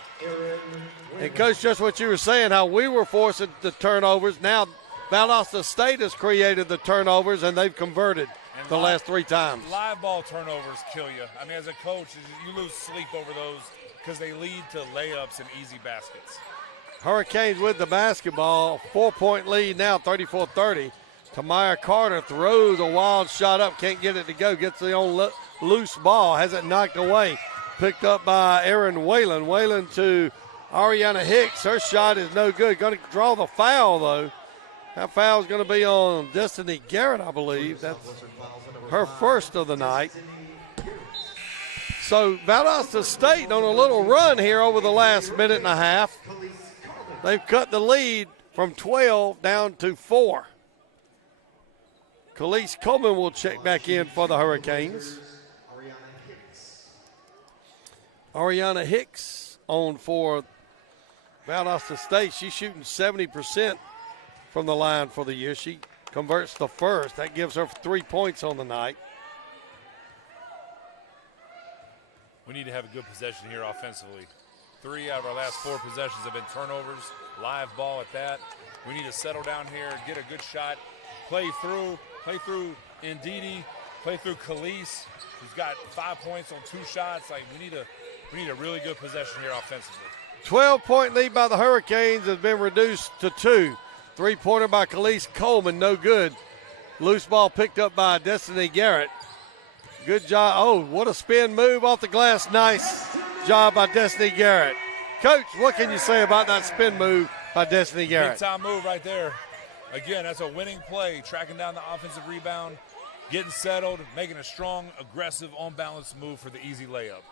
And, Coach, just what you were saying, how we were forcing the turnovers. Now Valdosta State has created the turnovers, and they've converted the last 3 times. Live ball turnovers kill you. I mean, as a coach, you lose sleep over those because they lead to layups and easy baskets. Hurricanes with the basketball, 4-point lead now, 34-30. Tamaya Carter throws a wild shot up, can't get it to go, gets the own loose ball, has it knocked away. Picked up by Erin Whalen. Whalen to Ariana Hicks. Her shot is no good. Going to draw the foul, though. That foul is going to be on Destiny Garrett, I believe. That's her first of the night. So Valdosta State on a little run here over the last minute and a half. They've cut the lead from 12 down to 4. Khalees Coleman will check back in for the Hurricanes. Ariana Hicks on for Valdosta State. She's shooting 70% from the line for the year. She converts the first. That gives her 3 points on the night. We need to have a good possession here offensively. 3 out of our last 4 possessions have been turnovers, live ball at that. We need to settle down here, get a good shot, play through Ndidi, play through Khalees, who's got 5 points on 2 shots. Like we need a really good possession here offensively. 12-point lead by the Hurricanes has been reduced to 2. 3-pointer by Khalees Coleman, no good. Loose ball picked up by Destiny Garrett. Good job. Oh, what a spin move off the glass. Nice job by Destiny Garrett. Coach, what can you say about that spin move by Destiny Garrett? Big time move right there. Again, that's a winning play, tracking down the offensive rebound, getting settled, making a strong, aggressive, on-balance move for the easy layup.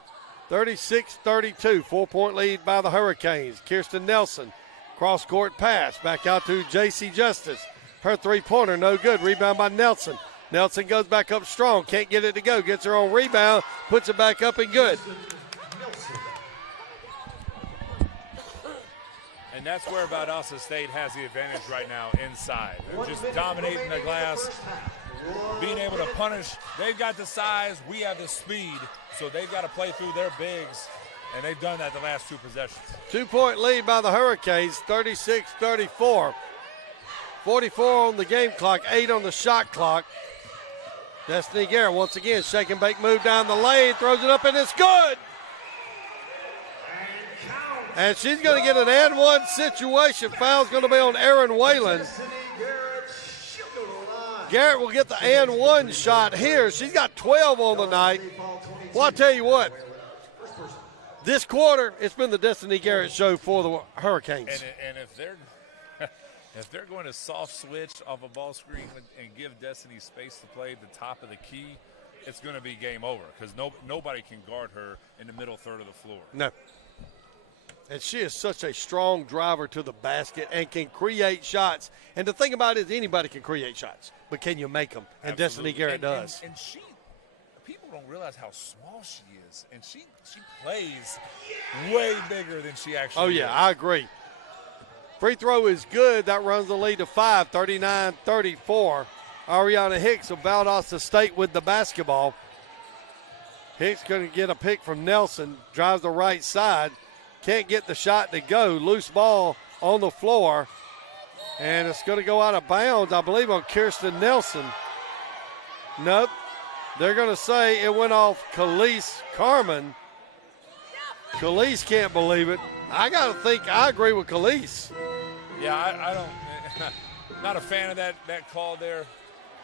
36-32, 4-point lead by the Hurricanes. Kirsten Nelson, cross-court pass, back out to J.C. Justice. Her three-pointer, no good. Rebound by Nelson. Nelson goes back up strong, can't get it to go. Gets her own rebound, puts it back up and good. And that's where Valdosta State has the advantage right now inside. They're just dominating the glass, being able to punish. They've got the size, we have the speed, so they've got to play through their bigs, and they've done that the last two possessions. 2-point lead by the Hurricanes, 36-34. 44 on the game clock, 8 on the shot clock. Destiny Garrett once again, shake and bake move down the lane, throws it up and it's good. And she's going to get an and one situation. Foul's going to be on Aaron Whalen. Garrett will get the and one shot here. She's got 12 on the night. Well, I'll tell you what. This quarter, it's been the Destiny Garrett show for the Hurricanes. And if they're going to soft switch off a ball screen and give Destiny space to play the top of the key, it's going to be game over because nobody can guard her in the middle third of the floor. No. And she is such a strong driver to the basket and can create shots. And the thing about it is anybody can create shots, but can you make them? And Absolutely. Destiny Garrett does. And she, people don't realize how small she is. And she plays way bigger than she actually is. Oh, yeah, I agree. Free throw is good. That runs the lead to 5, 39-34. Ariana Hicks of Valdosta State with the basketball. Hicks going to get a pick from Nelson, drives the right side. Can't get the shot to go. Loose ball on the floor. And it's going to go out of bounds, I believe, on Kirsten Nelson. Nope. They're going to say it went off Khalees Carmen. Khalees can't believe it. I got to think I agree with Khalees. Yeah, I don't. Not a fan of that call there.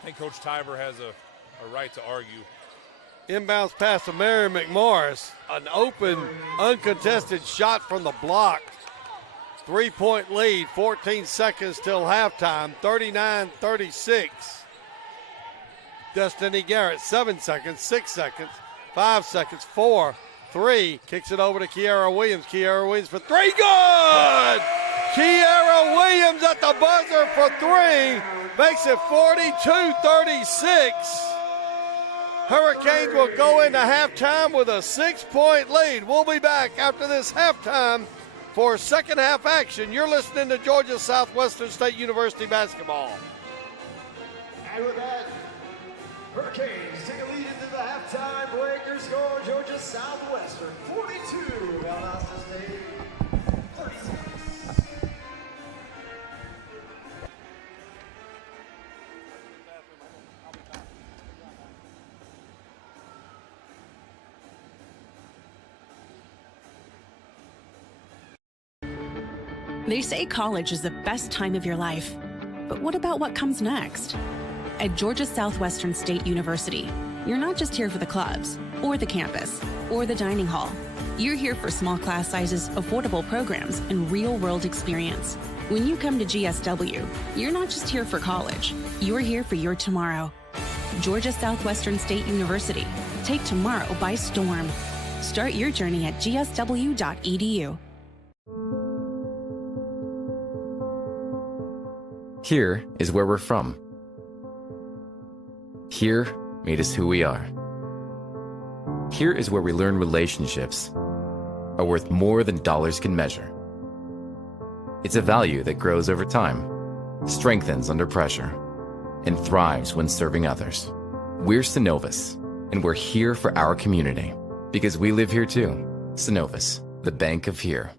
I think Coach Tiber has a right to argue. Inbounds pass to Mary McMorris. An open, uncontested shot from the block. 3-point lead, 14 seconds till halftime, 39-36. Destiny Garrett, 7 seconds, 6 seconds, 5 seconds, 4, 3. Kicks it over to Kiara Williams. Kiara Williams for 3, good! Kiara Williams at the buzzer for 3. Makes it 42-36. Hurricanes will go into halftime with a 6-point lead. We'll be back after this halftime for second half action. You're listening to Georgia Southwestern State University basketball. And with that, Hurricanes take a lead into the halftime break. Your score, Georgia Southwestern 42, Valdosta State 36. They say college is the best time of your life. But what about what comes next? At Georgia Southwestern State University, you're not just here for the clubs, or the campus, or the dining hall. You're here for small class sizes, affordable programs, and real-world experience. When you come to GSW, you're not just here for college. You're here for your tomorrow. Georgia Southwestern State University. Take tomorrow by storm. Start your journey at gsw.edu. Here is where we're from. Here made us who we are. Here is where we learn relationships are worth more than dollars can measure. It's a value that grows over time, strengthens under pressure, and thrives when serving others. We're Synovus, and we're here for our community because we live here too. Synovus, the bank of here.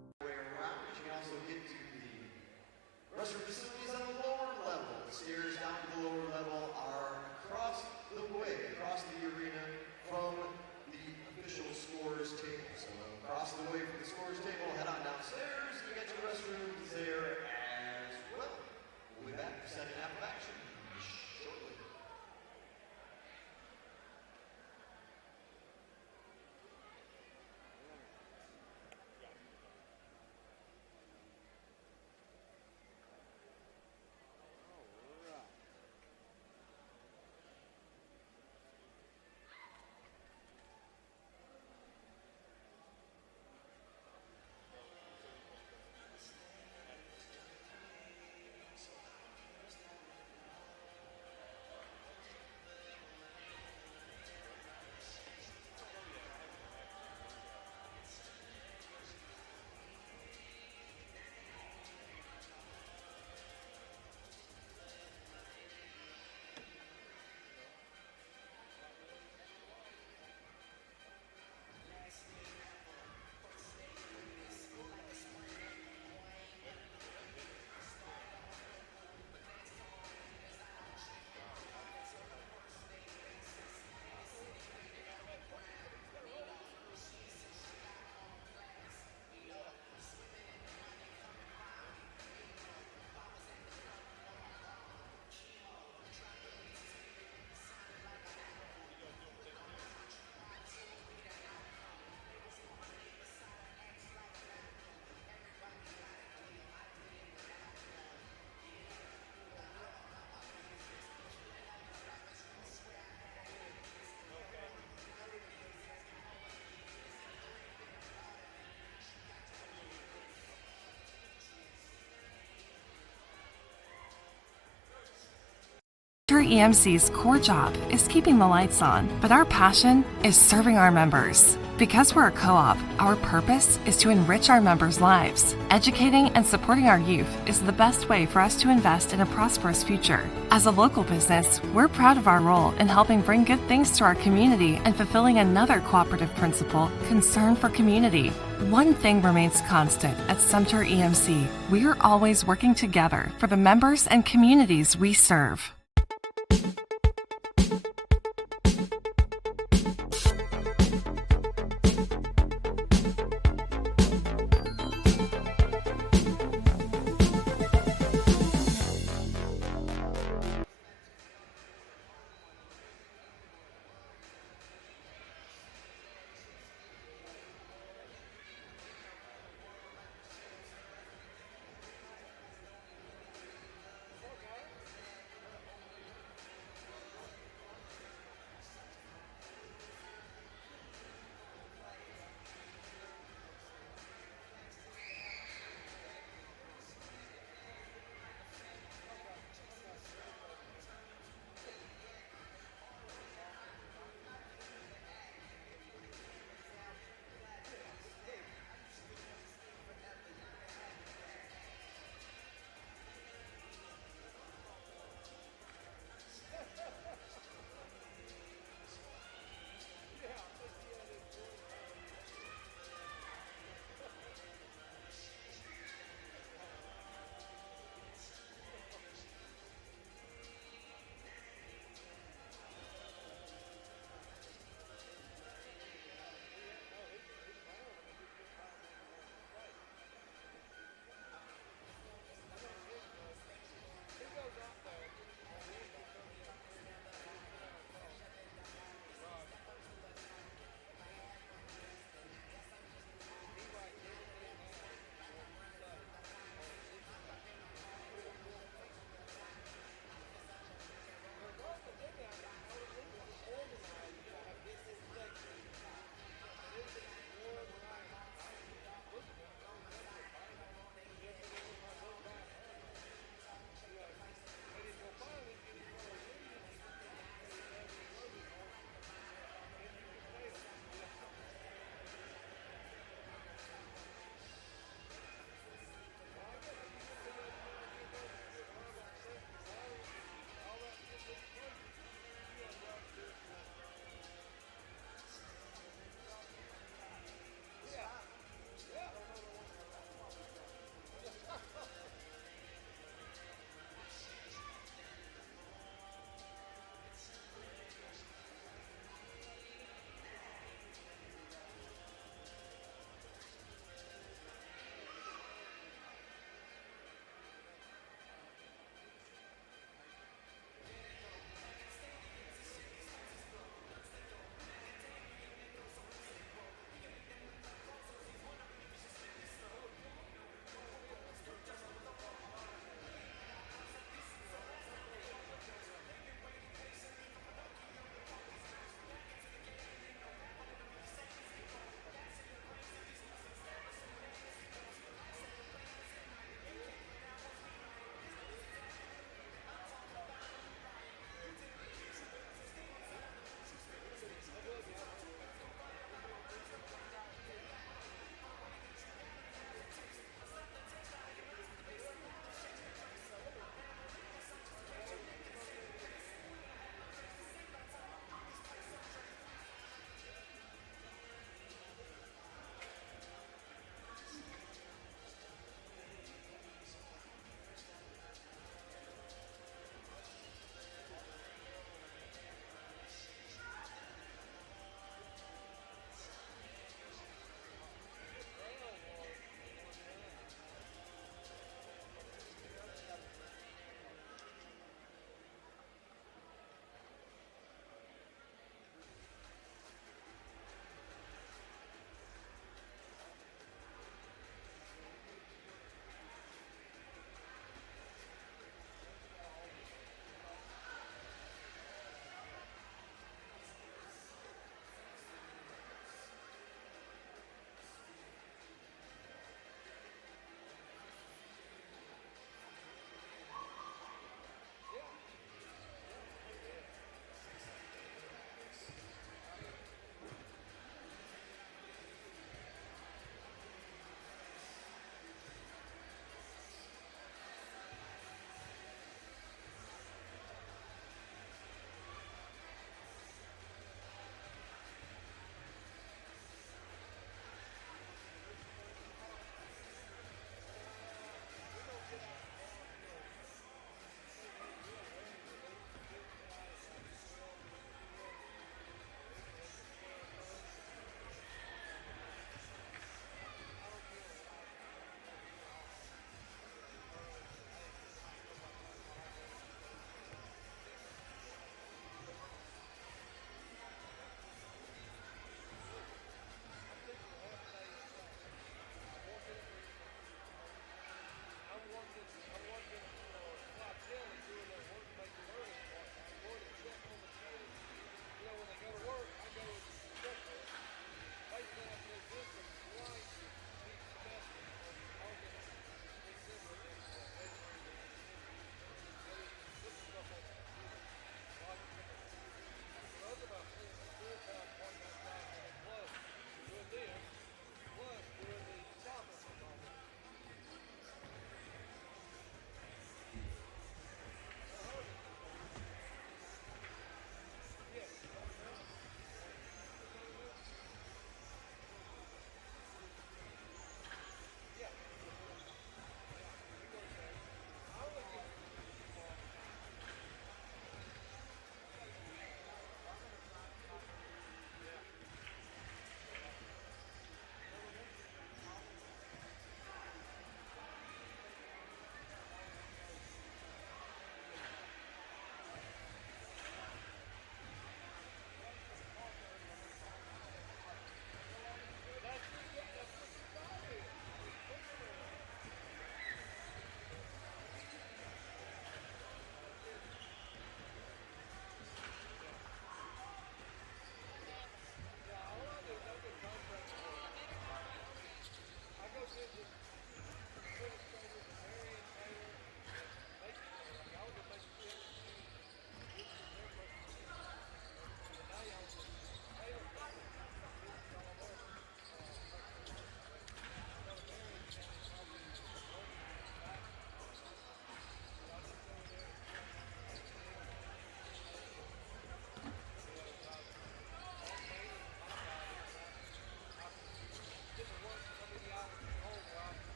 EMC's core job is keeping the lights on, but our passion is serving our members. Because we're a co-op, our purpose is to enrich our members' lives. Educating and supporting our youth is the best way for us to invest in a prosperous future. As a local business, we're proud of our role in helping bring good things to our community and fulfilling another cooperative principle, concern for community. One thing remains constant at Sumter EMC. We are always working together for the members and communities we serve.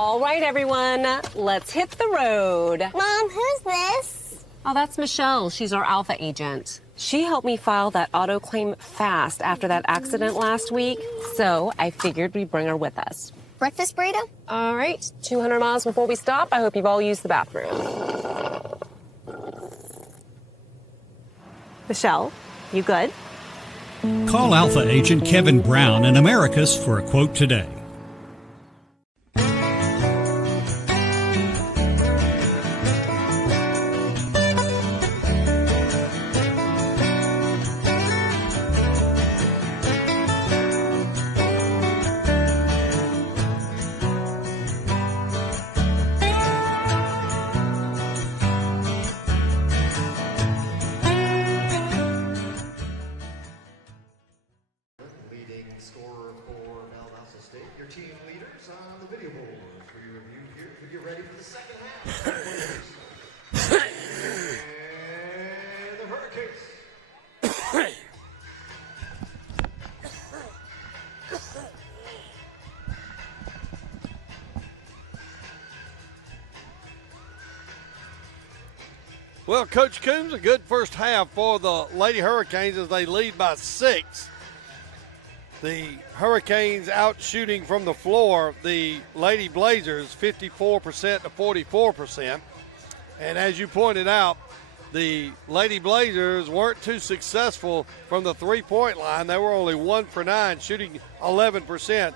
All right, everyone, let's hit the road. Mom, who's this? Oh, that's Michelle. She's our Alpha agent. She helped me file that auto claim fast after that accident last week, so I figured we'd bring her with us. Breakfast burrito? All right, 200 miles before we stop. I hope you've all used the bathroom. Michelle, you good? Call Alpha Agent Kevin Brown in Americus for a quote today. Leading scorer for Valdosta State. Your team leaders on the video board for your review here to get ready for the second half. And the Hurricanes. Well, Coach Coombs, a good first half for the Lady Hurricanes as they lead by 6. The Hurricanes out shooting from the floor the Lady Blazers 54% to 44%. And as you pointed out, the Lady Blazers weren't too successful from the three-point line. They were only 1 for 9, shooting 11%.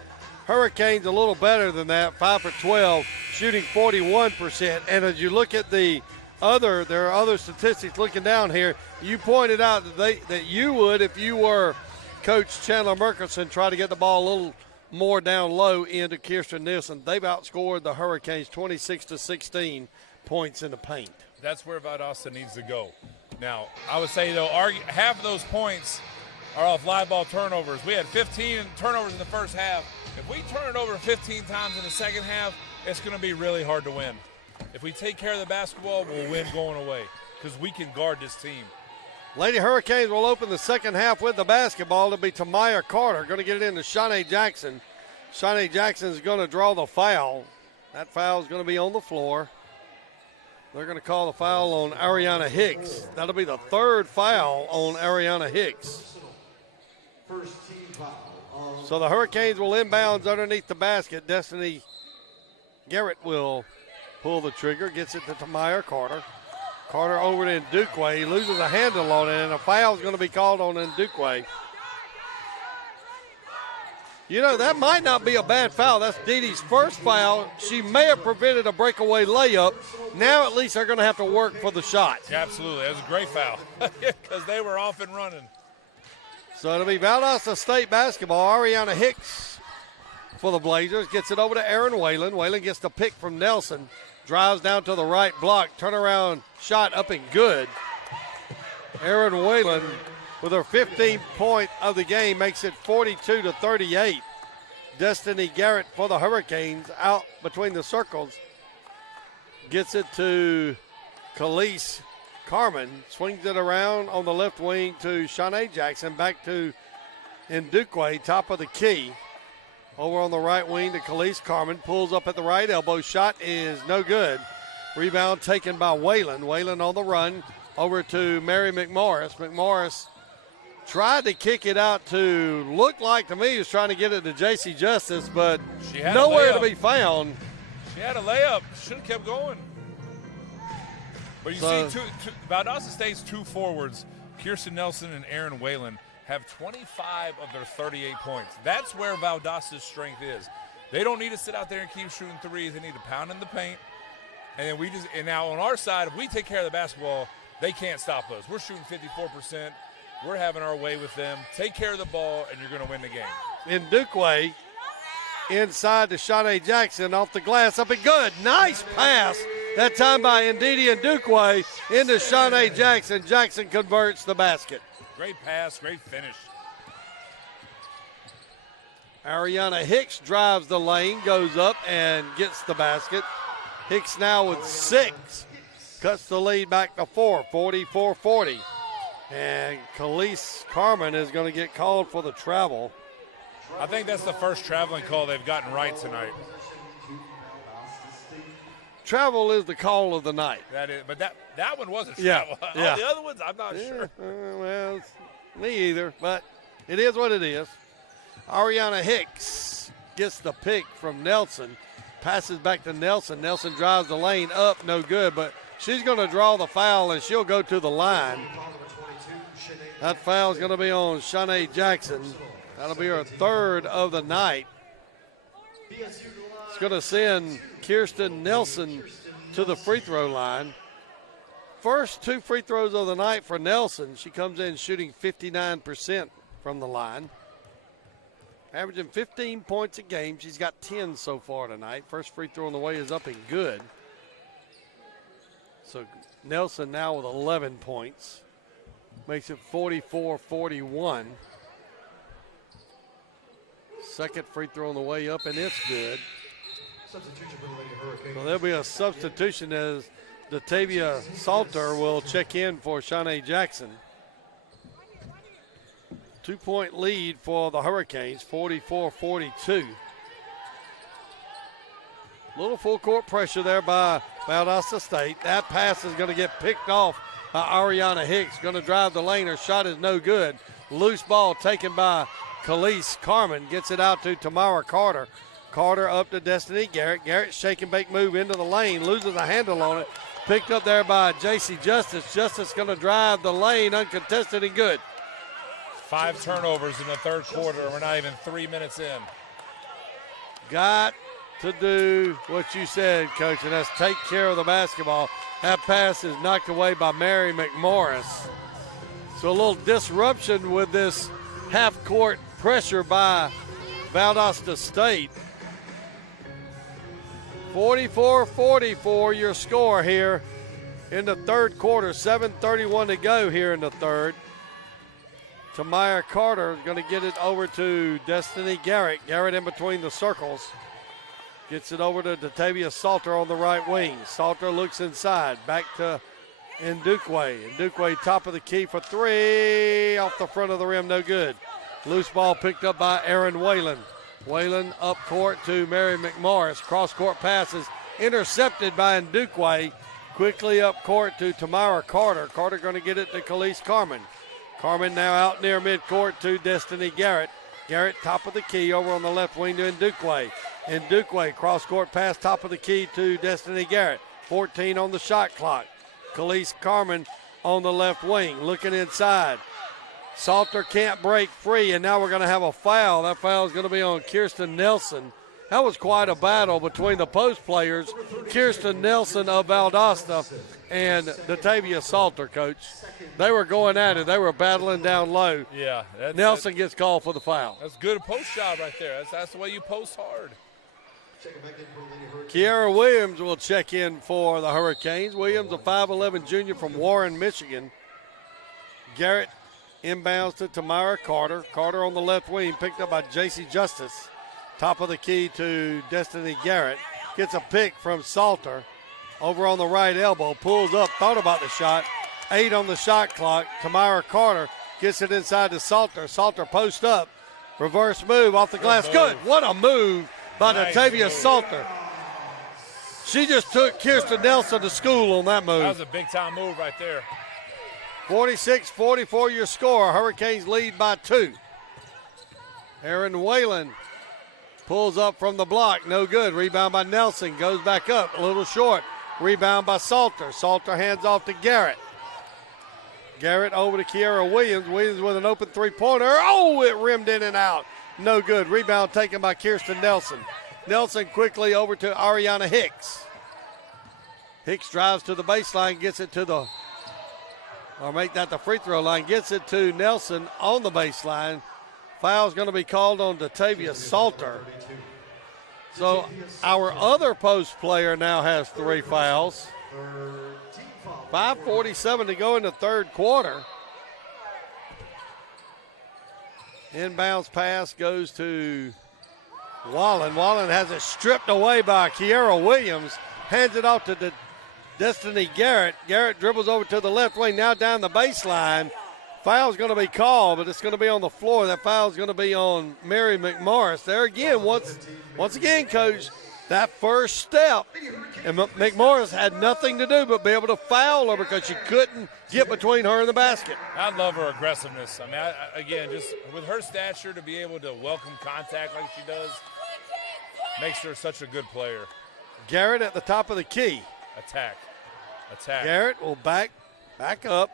Hurricanes a little better than that, 5 for 12, shooting 41%. And as you look at there are other statistics looking down here. You pointed out that you would, if you were Coach Chandler Merkerson, try to get the ball a little more down low into Kirsten Nielsen. They've outscored the Hurricanes 26-16 points in the paint. That's where Valdosta needs to go. Now, I would say, though, half of those points are off live ball turnovers. We had 15 turnovers in the first half. If we turn it over 15 times in the second half, it's going to be really hard to win. If we take care of the basketball, we'll win going away because we can guard this team. Lady Hurricanes will open the second half with the basketball. It'll be Tamaya Carter going to get it into Shanae Jackson. Shanae Jackson is going to draw the foul. That foul is going to be on the floor. They're going to call the foul on Ariana Hicks. That'll be the third foul on Ariana Hicks. First team foul. So the Hurricanes will inbounds underneath the basket. Destiny Garrett will pull the trigger, gets it to Tamaya Carter. Carter over to Ndukwe. He loses a handle on it, and a foul is going to be called on Ndukwe. You know, that might not be a bad foul. That's Dee Dee's first foul. She may have prevented a breakaway layup. Now at least they're going to have to work for the shot. Yeah, absolutely. That was a great foul because they were off and running. So it'll be Valdosta State basketball. Ariana Hicks for the Blazers. Gets it over to Aaron Whalen. Whalen gets the pick from Nelson. Drives down to the right block. Turnaround shot up and good. Aaron Whalen with her 15th point of the game makes it 42-38. Destiny Garrett for the Hurricanes out between the circles. Gets it to Khalees Carmen. Swings it around on the left wing to Shanae Jackson. Back to Ndukwe, top of the key. Over on the right wing to Khalees Carmen. Pulls up at the right elbow. Shot is no good. Rebound taken by Whalen. Whalen on the run over to Mary McMorris. McMorris tried to kick it out to look like to me he was trying to get it to J.C. Justice, but nowhere to be found. She had a layup. Should have kept going. But you see, Valdosta State's two forwards, Kirsten Nelson and Aaron Whalen, have 25 of their 38 points. That's where Valdosta's strength is. They don't need to sit out there and keep shooting threes. They need to pound in the paint. And then and now on our side, if we take care of the basketball, they can't stop us. We're shooting 54%. We're having our way with them. Take care of the ball, and you're going to win the game. Ndukwe inside to Shanae Jackson off the glass. Up and good. Nice pass. That time by Ndidi Ndukwe into Shanae Jackson. Jackson converts the basket. Great pass, great finish. Ariana Hicks drives the lane, goes up and gets the basket. Hicks now with 6. Cuts the lead back to 4, 44-40. And Khalees Carmen is going to get called for the travel. I think that's the first traveling call they've gotten right tonight. travel is the call of the night. That is, but that one wasn't Yeah, travel. yeah. All the other ones, I'm not sure. Well, me either, but it is what it is. Ariana Hicks gets the pick from Nelson, passes back to Nelson. Nelson drives the lane up, no good, but she's going to draw the foul, and she'll go to the line. That foul is going to be on Shanae Jackson. That'll be her third of the night. It's going to send Kirsten Nelson to the free throw line. First 2 free throws of the night for Nelson. She comes in shooting 59% from the line. Averaging 15 points a game. She's got 10 so far tonight. First free throw on the way is up and good. So Nelson now with 11 points. Makes it 44-41. Second free throw on the way up, and it's good. Substitution for the Lady Hurricanes. So there'll be a substitution as Datavia Salter will check in for Shanae Jackson. 2-point lead for the Hurricanes, 44-42. Little full court pressure there by Valdosta State. That pass is going to get picked off by Ariana Hicks. Going to drive the lane. Her shot is no good. Loose ball taken by Khalees Carmen. Gets it out to Tamara Carter. Carter up to Destiny Garrett. Garrett shake and bake move into the lane. Loses a handle on it. Picked up there by J.C. Justice. Justice going to drive the lane uncontested and good. 5 turnovers in the third quarter. We're not even 3 minutes in. Got to do what you said, Coach, and that's take care of the basketball. That pass is knocked away by Mary McMorris. So a little disruption with this half-court pressure by Valdosta State. 44-44 your score here in the third quarter. 7:31 to go here in the third. Tamaya Carter is going to get it over to Destiny Garrett. Garrett in between the circles. Gets it over to Datavia Salter on the right wing. Salter looks inside. Back to Ndukwe. Ndukwe top of the key for 3. Off the front of the rim, no good. Loose ball picked up by Aaron Whalen. Whalen up court to Mary McMorris. Cross court passes intercepted by Ndukwe. Quickly up court to Tamara Carter. Carter going to get it to Khalees Carmen. Carmen now out near midcourt to Destiny Garrett. Garrett top of the key over on the left wing to Ndukwe. Ndukwe cross court pass top of the key to Destiny Garrett. 14 on the shot clock. Khalees Carmen on the left wing looking inside. Salter can't break free, and now we're going to have a foul. That foul is going to be on Kirsten Nelson. That was quite a battle between the post players, Kirsten Nelson of Valdosta and Datavia Salter, Coach. They were going at it. They were battling down low. Yeah. Nelson gets called for the foul. That's good post job right there. That's the way you post hard. Kiara Williams will check in for the Hurricanes. Williams, a 5'11 junior from Warren, Michigan. Garrett inbounds to Tamara Carter. Carter on the left wing, picked up by J.C. Justice. Top of the key to Destiny Garrett. Gets a pick from Salter. Over on the right elbow, pulls up, thought about the shot. 8 on the shot clock. Tamara Carter gets it inside to Salter. Salter post up. Reverse move off the glass. Good. What a move by Datavia Salter. She just took Kirsten Nelson to school on that move. That was a big-time move right there. 46-44 your score. Hurricanes lead by 2. Aaron Whalen pulls up from the block. No good. Rebound by Nelson. Goes back up. A little short. Rebound by Salter. Salter hands off to Garrett. Garrett over to Kiara Williams. Williams with an open three-pointer. Oh, it rimmed in and out. No good. Rebound taken by Kirsten Nelson. Nelson quickly over to Ariana Hicks. Hicks drives to the baseline, gets it to the, or make that the free throw line, gets it to Nelson on the baseline. Foul's going to be called on Datavia Salter. So our other post player now has 3 fouls. 5:47 to go in the third quarter. Inbounds pass goes to Wallen. Wallen has it stripped away by Kiara Williams. Hands it off to Destiny Garrett. Garrett dribbles over to the left wing, now down the baseline. Foul's going to be called, but it's going to be on the floor. That foul's going to be on Mary McMorris. There again, once again, Coach, that first step, and McMorris had nothing to do but be able to foul her because she couldn't get between her and the basket. I love her aggressiveness. I mean, again, just with her stature to be able to welcome contact like she does, makes her such a good player. Garrett at the top of the key. Attack. Garrett will back up,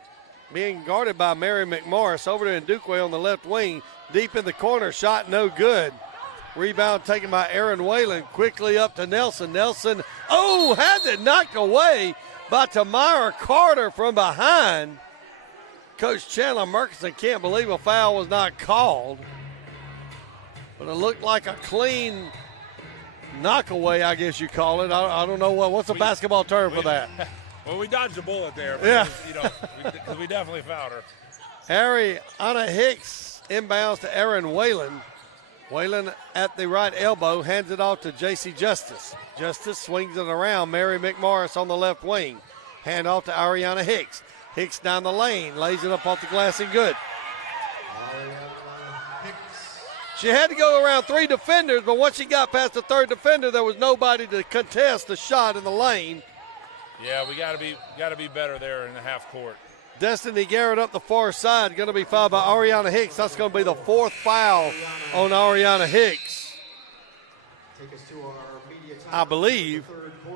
being guarded by Mary McMorris. Over to Ndukwe on the left wing, deep in the corner, shot no good. Rebound taken by Aaron Whalen, quickly up to Nelson. Nelson, has it knocked away by Tamara Carter from behind. Coach Chandler Murkison can't believe a foul was not called. But it looked like a clean knockaway, I guess you call it. I don't know what's a basketball term for that. Well, we dodged a bullet there. Because we definitely fouled her. Anna Hicks inbounds to Aaron Whalen. Whalen at the right elbow, hands it off to J.C. Justice. Justice swings it around. Mary McMorris on the left wing. Hand off to Ariana Hicks. Hicks down the lane, lays it up off the glass and good. She had to go around 3 defenders, but once she got past the 3rd defender, there was nobody to contest the shot in the lane. Yeah, we got to be better there in the half court. Destiny Garrett up the far side, going to be fouled by Ariana Hicks. That's going to be the 4th foul on Ariana Hicks, I believe.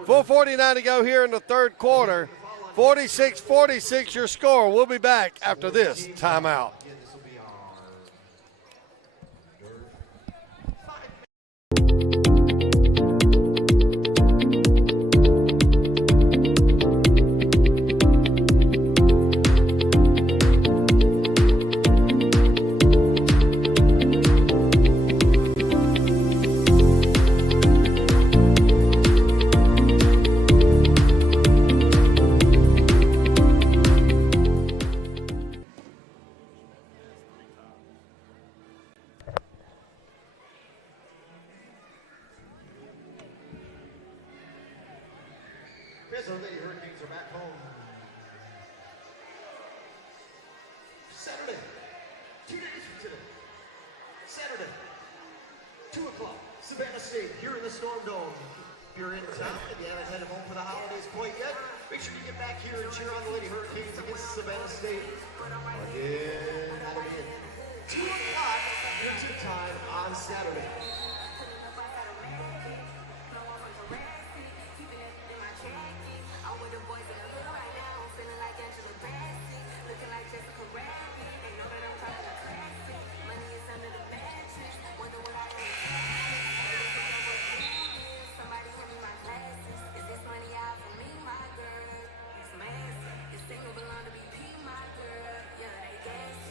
4:49 to go here in the 3rd quarter. 46-46 your score. We'll be back after this timeout. Our Lady Hurricanes are back home. Saturday, 2 days from today. Saturday, 2 o'clock, Savannah State here in the Storm Dome. If you're in town and you haven't headed home for the holidays quite yet, make sure you get back here and cheer on the Lady Hurricanes against Savannah State. Again, that'll be at 2 o'clock your tip time on Saturday.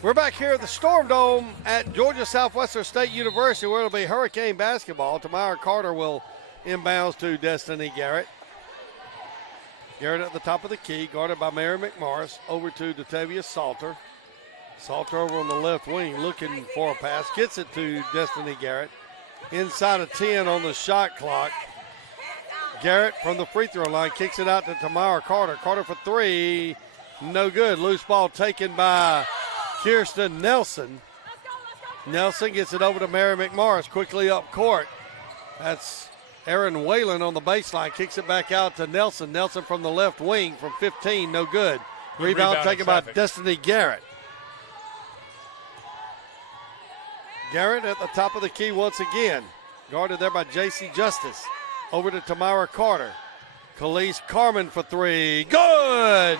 We're back here at the Storm Dome at Georgia Southwestern State University, where it'll be Hurricane basketball. Tamara Carter will inbounds to Destiny Garrett. Garrett at the top of the key, guarded by Mary McMorris. Over to Detavia Salter. Salter over on the left wing, looking for a pass. Gets it to Destiny Garrett. Inside of 10 on the shot clock. Garrett from the free throw line kicks it out to Tamara Carter. Carter for 3, no good. Loose ball taken by Kirsten Nelson. Nelson gets it over to Mary McMorris, quickly up court. That's Aaron Whalen on the baseline, kicks it back out to Nelson. Nelson from the left wing from 15, no good. Rebound taken by Destiny Garrett. Garrett at the top of the key once again, guarded there by J.C. Justice. Over to Tamara Carter. Khalees Carmen for 3. Good!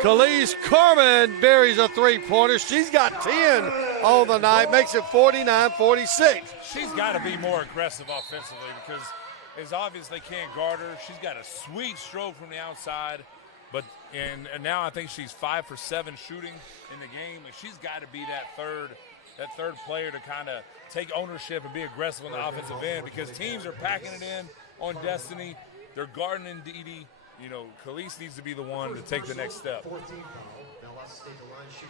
Khalees Carmen buries a three-pointer. She's got 10 on the night, makes it 49-46. She's got to be more aggressive offensively because it's obvious they can't guard her. She's got a sweet stroke from the outside, and now I think she's 5 for 7 shooting in the game. And she's got to be that third player to kind of take ownership and be aggressive on the offensive end because teams are packing it in on Destiny. They're guarding Ndidi. You know, Khalees needs to be the one to take the next step.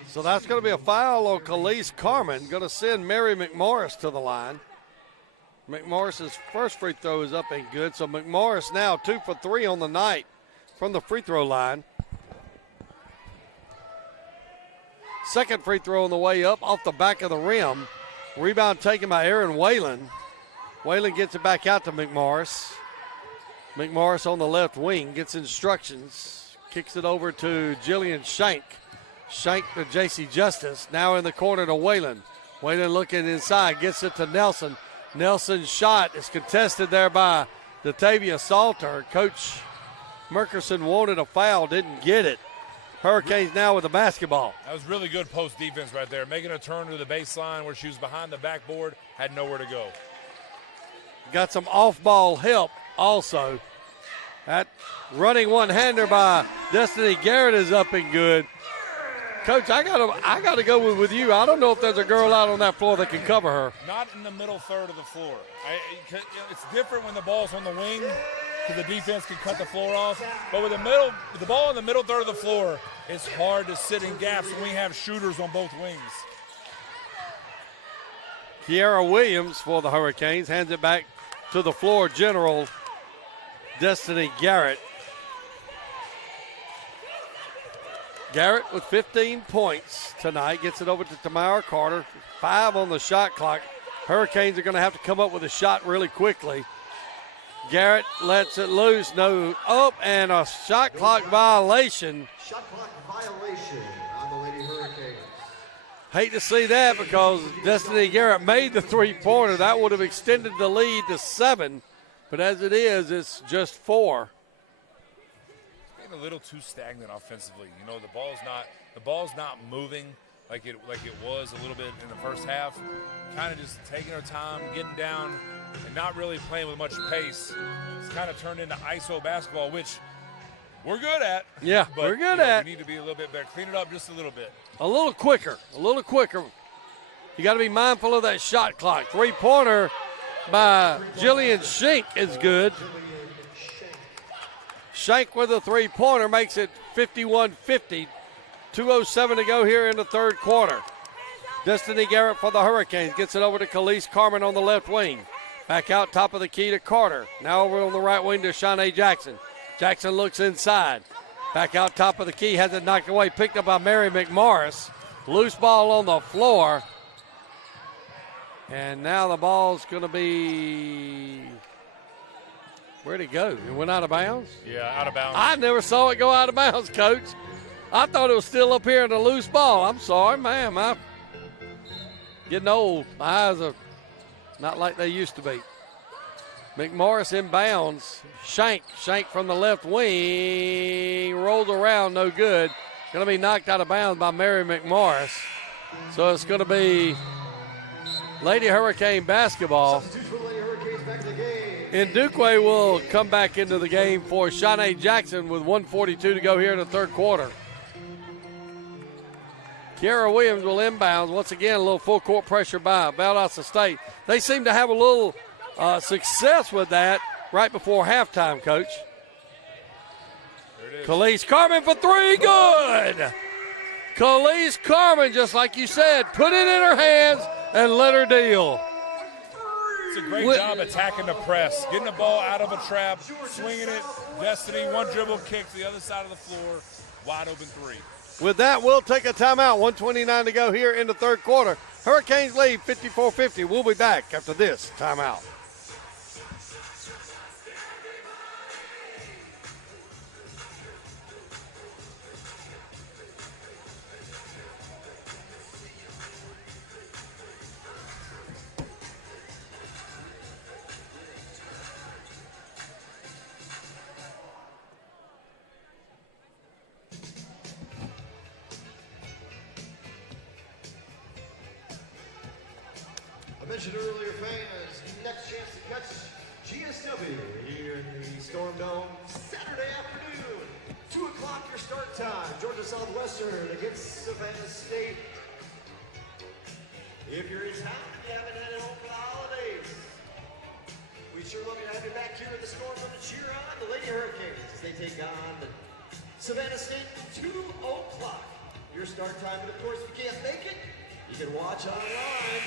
So that's going to be a foul on Khalees Carmen. Going to send Mary McMorris to the line. McMorris's first free throw is up and good. So McMorris now 2 for 3 on the night from the free throw line. Second free throw on the way up off the back of the rim. Rebound taken by Aaron Whalen. Whalen gets it back out to McMorris. McMorris on the left wing gets instructions, kicks it over to Jillian Shank. Shank to J.C. Justice, now in the corner to Whalen. Whalen looking inside, gets it to Nelson. Nelson's shot is contested there by Datavia Salter. Coach Merkerson wanted a foul, didn't get it. Hurricanes now with the basketball. That was really good post defense right there. Making a turn to the baseline where she was behind the backboard, had nowhere to go. Got some off-ball help also. That running one-hander by Destiny Garrett is up and good. Coach, I gotta go with you. I don't know if there's a girl out on that floor that can cover her. Not in the middle third of the floor. It's different when the ball's on the wing because the defense can cut the floor off. But with the ball in the middle third of the floor, it's hard to sit in gaps when we have shooters on both wings. Kiara Williams for the Hurricanes hands it back to the floor general, Destiny Garrett. Garrett with 15 points tonight, gets it over to Tamara Carter. 5 on the shot clock. Hurricanes are going to have to come up with a shot really quickly. Garrett lets it loose, no up, and a shot clock violation. Shot clock violation on the Lady Hurricanes. Hate to see that because Destiny Garrett made the three-pointer. That would have extended the lead to 7, but as it is, it's just 4. A little too stagnant offensively. You know, the ball's not moving like it was a little bit in the first half. Kind of just taking our time, getting down, and not really playing with much pace. It's kind of turned into ISO basketball, which we're good at. Yeah, but, we're good at. We need to be a little bit better. Clean it up just a little bit. A little quicker. You got to be mindful of that shot clock. Three-pointer by Jillian Schenk is good. Shank with a three-pointer makes it 51-50. 2:07 to go here in the third quarter. Destiny Garrett for the Hurricanes gets it over to Khalees Carmen on the left wing. Back out top of the key to Carter. Now over on the right wing to Shanae Jackson. Jackson looks inside. Back out top of the key, has it knocked away, picked up by Mary McMorris. Loose ball on the floor. And now the ball's going to be... Where'd it go? It went out of bounds? Yeah, out of bounds. I never saw it go out of bounds, Coach. I thought it was still up here in the loose ball. I'm sorry, ma'am. I'm getting old. My eyes are not like they used to be. McMorris inbounds. Shank from the left wing. Rolls around, no good. Going to be knocked out of bounds by Mary McMorris. So it's going to be Lady Hurricane basketball. And Duquay will come back into the game for Shanae Jackson with 1:42 to go here in the third quarter. Kiara Williams will inbounds. Once again, a little full court pressure by Valdosta State. They seem to have a little success with that right before halftime, Coach. Khalees Carmen for 3, good. Khalees Carmen, just like you said, put it in her hands and let her deal. It's a great job attacking the press, getting the ball out of a trap, swinging it. Destiny, one dribble kick to the other side of the floor, wide open 3. With that, we'll take a timeout. 1:29 to go here in the third quarter. Hurricanes lead 54-50. We'll be back after this timeout. I mentioned earlier, fans, next chance to catch GSW here in the Storm Dome Saturday afternoon. 2 o'clock your start time. Georgia Southwestern against Savannah State. If you're in town and you haven't had it home for the holidays, we sure love you to have you back here at the Storm Dome to cheer on the Lady Hurricanes as they take on the Savannah State 2 o'clock. Your start time, but of course, if you can't make it, you can watch online.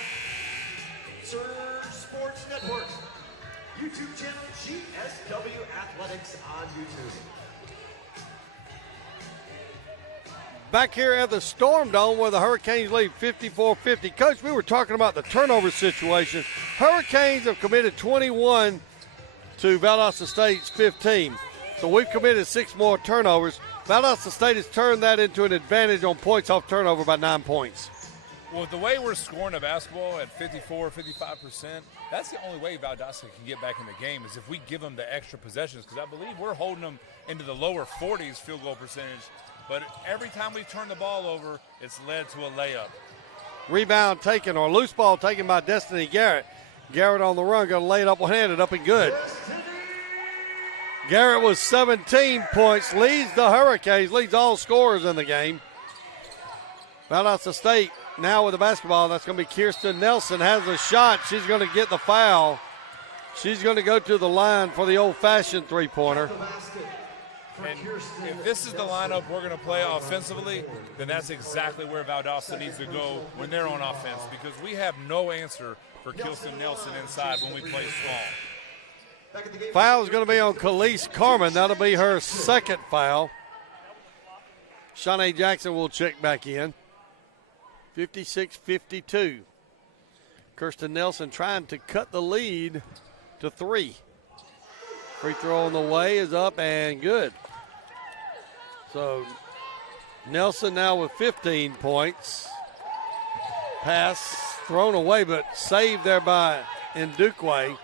Surge Sports Network, YouTube channel GSW Athletics on YouTube. Back here at the Storm Dome where the Hurricanes lead 54-50. Coach, we were talking about the turnover situation. Hurricanes have committed 21 to Valdosta State's 15. So we've committed 6 more turnovers. Valdosta State has turned that into an advantage on points off turnover by 9 points. Well, the way we're scoring the basketball at 54, 55%, that's the only way Valdosta can get back in the game is if we give them the extra possessions, because I believe we're holding them into the lower 40s field goal percentage. But every time we turn the ball over, it's led to a layup. Rebound taken, or loose ball taken by Destiny Garrett. Garrett on the run, going to lay it up one-handed, up and good. Garrett with 17 points, leads the Hurricanes, leads all scorers in the game. Valdosta State now with the basketball. That's going to be Kirsten Nelson, has a shot. She's going to get the foul. She's going to go to the line for the old-fashioned three-pointer. And if this is the lineup we're going to play offensively, then that's exactly where Valdosta needs to go when they're on offense, because we have no answer for Kirsten Nelson inside when we play small. Foul is going to be on Khalees Carmen. That'll be her second foul. Shanae Jackson will check back in. 56-52. Kirsten Nelson trying to cut the lead to 3. Free throw on the way is up and good. So Nelson now with 15 points. Pass thrown away, but saved there by Ndukwe.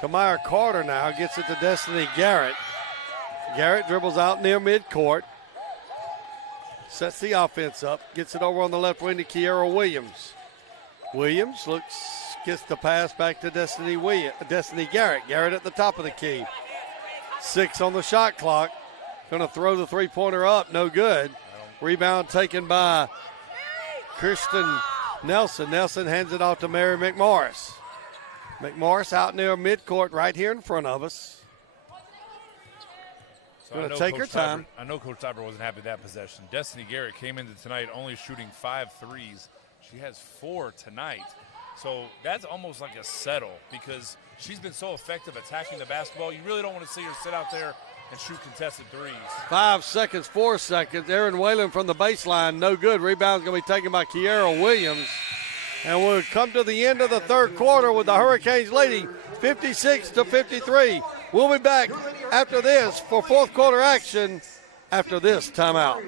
Tamara Carter now gets it to Destiny Garrett. Garrett dribbles out near midcourt. Sets the offense up. Gets it over on the left wing to Kiera Williams. Williams gets the pass back to Destiny Garrett. Garrett at the top of the key. 6 on the shot clock. Going to throw the three-pointer up. No good. Rebound taken by Kirsten Nelson. Nelson hands it off to Mary McMorris. McMorris out near midcourt right here in front of us. So going to take her time. I know Coach Tybert wasn't happy with that possession. Destiny Garrett came into tonight only shooting 5 threes. She has 4 tonight. So that's almost like a settle because she's been so effective attacking the basketball. You really don't want to see her sit out there and shoot contested threes. 5 seconds, 4 seconds. Aaron Whalen from the baseline, no good. Rebound's going to be taken by Kiera Williams. And we'll come to the end of the third quarter with the Hurricanes leading 56-53. We'll be back after this for fourth quarter action after this timeout.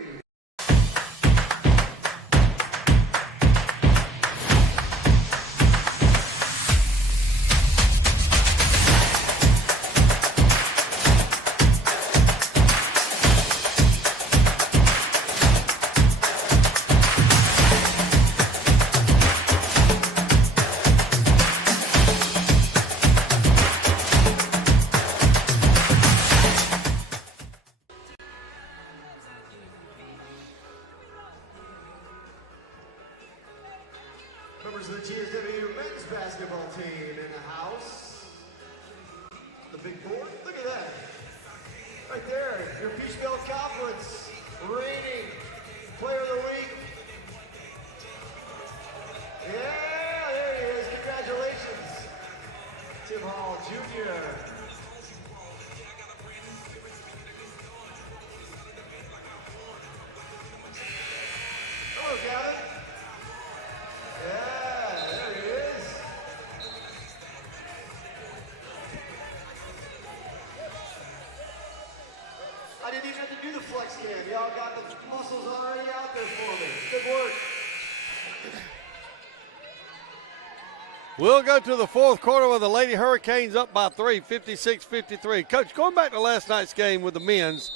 Members of the TSW men's basketball team in the house. The big board, look at that. Right there, your Peach Belt Conference reigning player of the week. Yeah, there he is, congratulations. Tim Hall Jr. Hello, Gavin. Yeah, there he is. I didn't even have to do the flex cam. Y'all got the muscles already out there for me. Good work. We'll go to the fourth quarter with the Lady Hurricanes up by 3, 56-53. Coach, going back to last night's game with the men's,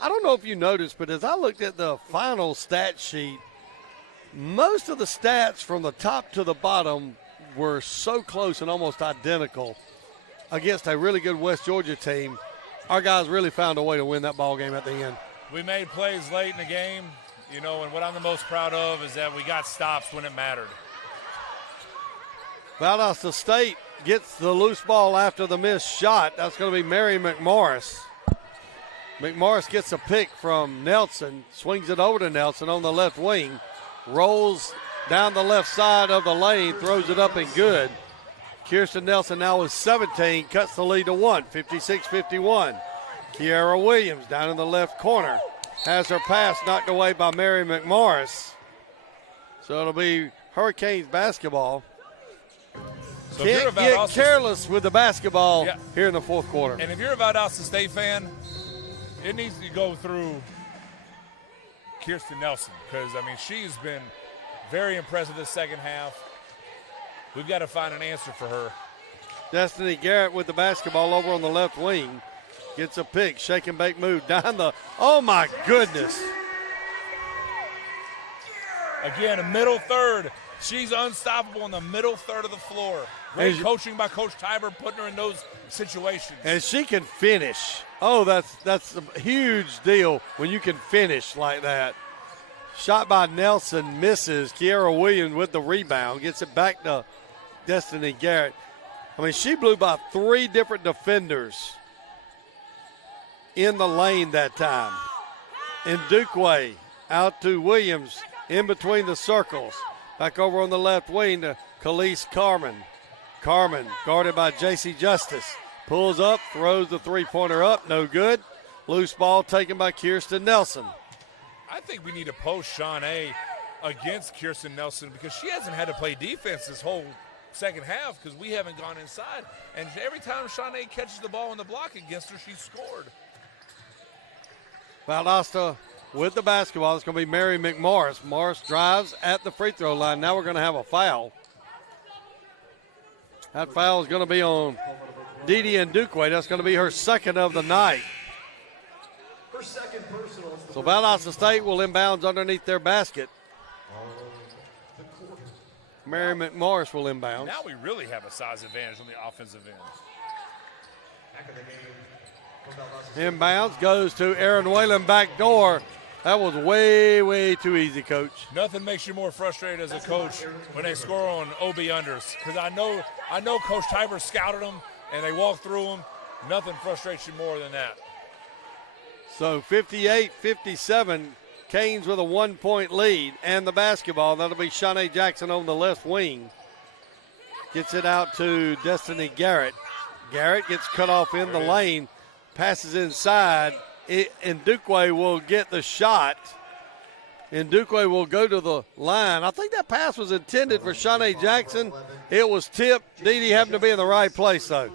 I don't know if you noticed, but as I looked at the final stat sheet, most of the stats from the top to the bottom were so close and almost identical against a really good West Georgia team. Our guys really found a way to win that ball game at the end. We made plays late in the game, you know, and what I'm the most proud of is that we got stops when it mattered. Valdosta State gets the loose ball after the missed shot. That's going to be Mary McMorris. McMorris gets a pick from Nelson, swings it over to Nelson on the left wing, rolls down the left side of the lane, throws it up and good. Kirsten Nelson now with 17, cuts the lead to 1, 56-51. Kiera Williams down in the left corner has her pass knocked away by Mary McMorris. So it'll be Hurricanes basketball. So if you're Can't a get careless with the basketball here in the fourth quarter. And if you're a Valdosta State fan, it needs to go through Kirsten Nelson because, I mean, she's been very impressive this second half. We've got to find an answer for her. Destiny Garrett with the basketball over on the left wing. Gets a pick, shake and bake move down the, oh my goodness. Again, a middle third. She's unstoppable in the middle third of the floor. Great coaching by Coach Tiber, putting her in those situations. And she can finish. Oh, that's a huge deal when you can finish like that. Shot by Nelson, misses. Kiara Williams with the rebound, gets it back to Destiny Garrett. I mean, she blew by 3 different defenders in the lane that time. And Dukeway out to Williams in between the circles. Back over on the left wing to Khalees Carmen. Carmen guarded by J.C. Justice. Pulls up, throws the three-pointer up, no good. Loose ball taken by Kirsten Nelson. I think we need to post Shawnee against Kirsten Nelson because she hasn't had to play defense this whole second half because we haven't gone inside. And every time Shawnee catches the ball in the block against her, she's scored. Valdosta with the basketball. It's going to be Mary McMorris. Morris drives at the free throw line. Now we're going to have a foul. That foul is going to be on Didi Ndukwe. That's going to be her second of the night. Her second personal. So Valdosta State will inbounds underneath their basket. Mary McMorris will inbound. Now we really have a size advantage on the offensive end. Inbounds goes to Aaron Whalen back door. That was way, way too easy, Coach. Nothing makes you more frustrated as a coach when they score on OB unders. Because I know Coach Tiber scouted them and they walked through them. Nothing frustrates you more than that. So 58-57, Canes with a 1-point lead and the basketball. That'll be Shawnee Jackson on the left wing. Gets it out to Destiny Garrett. Garrett gets cut off in the lane, passes inside. And Ndukwe will get the shot. And Ndukwe will go to the line. I think that pass was intended for Shawnee Jackson. It was tipped. Didi happened to be in the right place, though.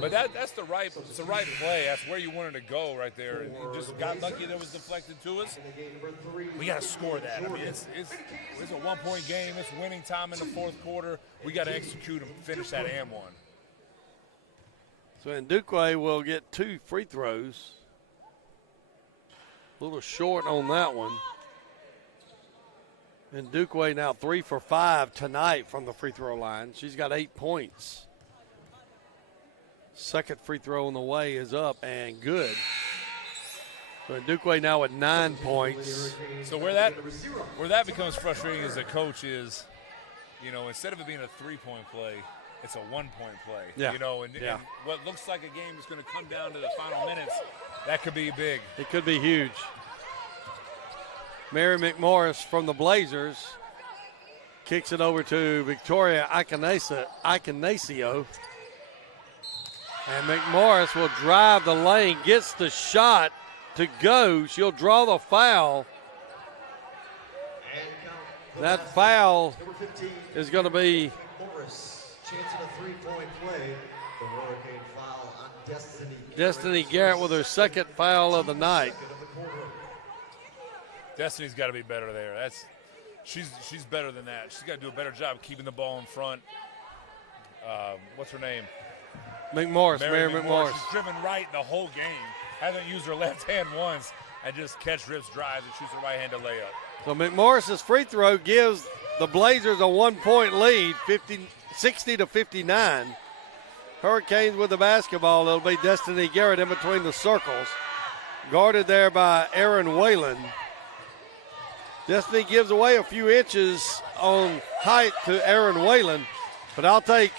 But it's the right play. That's where you wanted to go right there. And you just got lucky that it was deflected to us. We got to score that. I mean, it's a one-point game. It's winning time in the fourth quarter. We got to execute and finish that and one. So Ndukwe will get 2 free throws. A little short on that one. And Ndukwe now 3 for 5 tonight from the free throw line. She's got 8 points. Second free throw on the way is up and good. So Ndukwe now with 9 points. So where that becomes frustrating as a coach is, instead of it being a 3-point play, it's a 1-point play. Yeah. And what looks like a game is going to come down to the final minutes. That could be big. It could be huge. Mary McMorris from the Blazers kicks it over to Victoria Icanasio. And McMorris will drive the lane, gets the shot to go. She'll draw the foul. That foul is going to be chance of a 3-point play. The Hurricane foul on Destiny Garrett with her second foul of the night. Destiny's got to be better there. She's better than that. She's got to do a better job keeping the ball in front. What's her name? Mary McMorris. She's driven right the whole game. Hasn't used her left hand once and just catch rips, drives, and shoots a right-handed layup. So McMorris's free throw gives the Blazers a 1-point lead, 60-59. Hurricanes with the basketball. It'll be Destiny Garrett in between the circles. Guarded there by Aaron Whalen. Destiny gives away a few inches on height to Aaron Whalen, but I'll take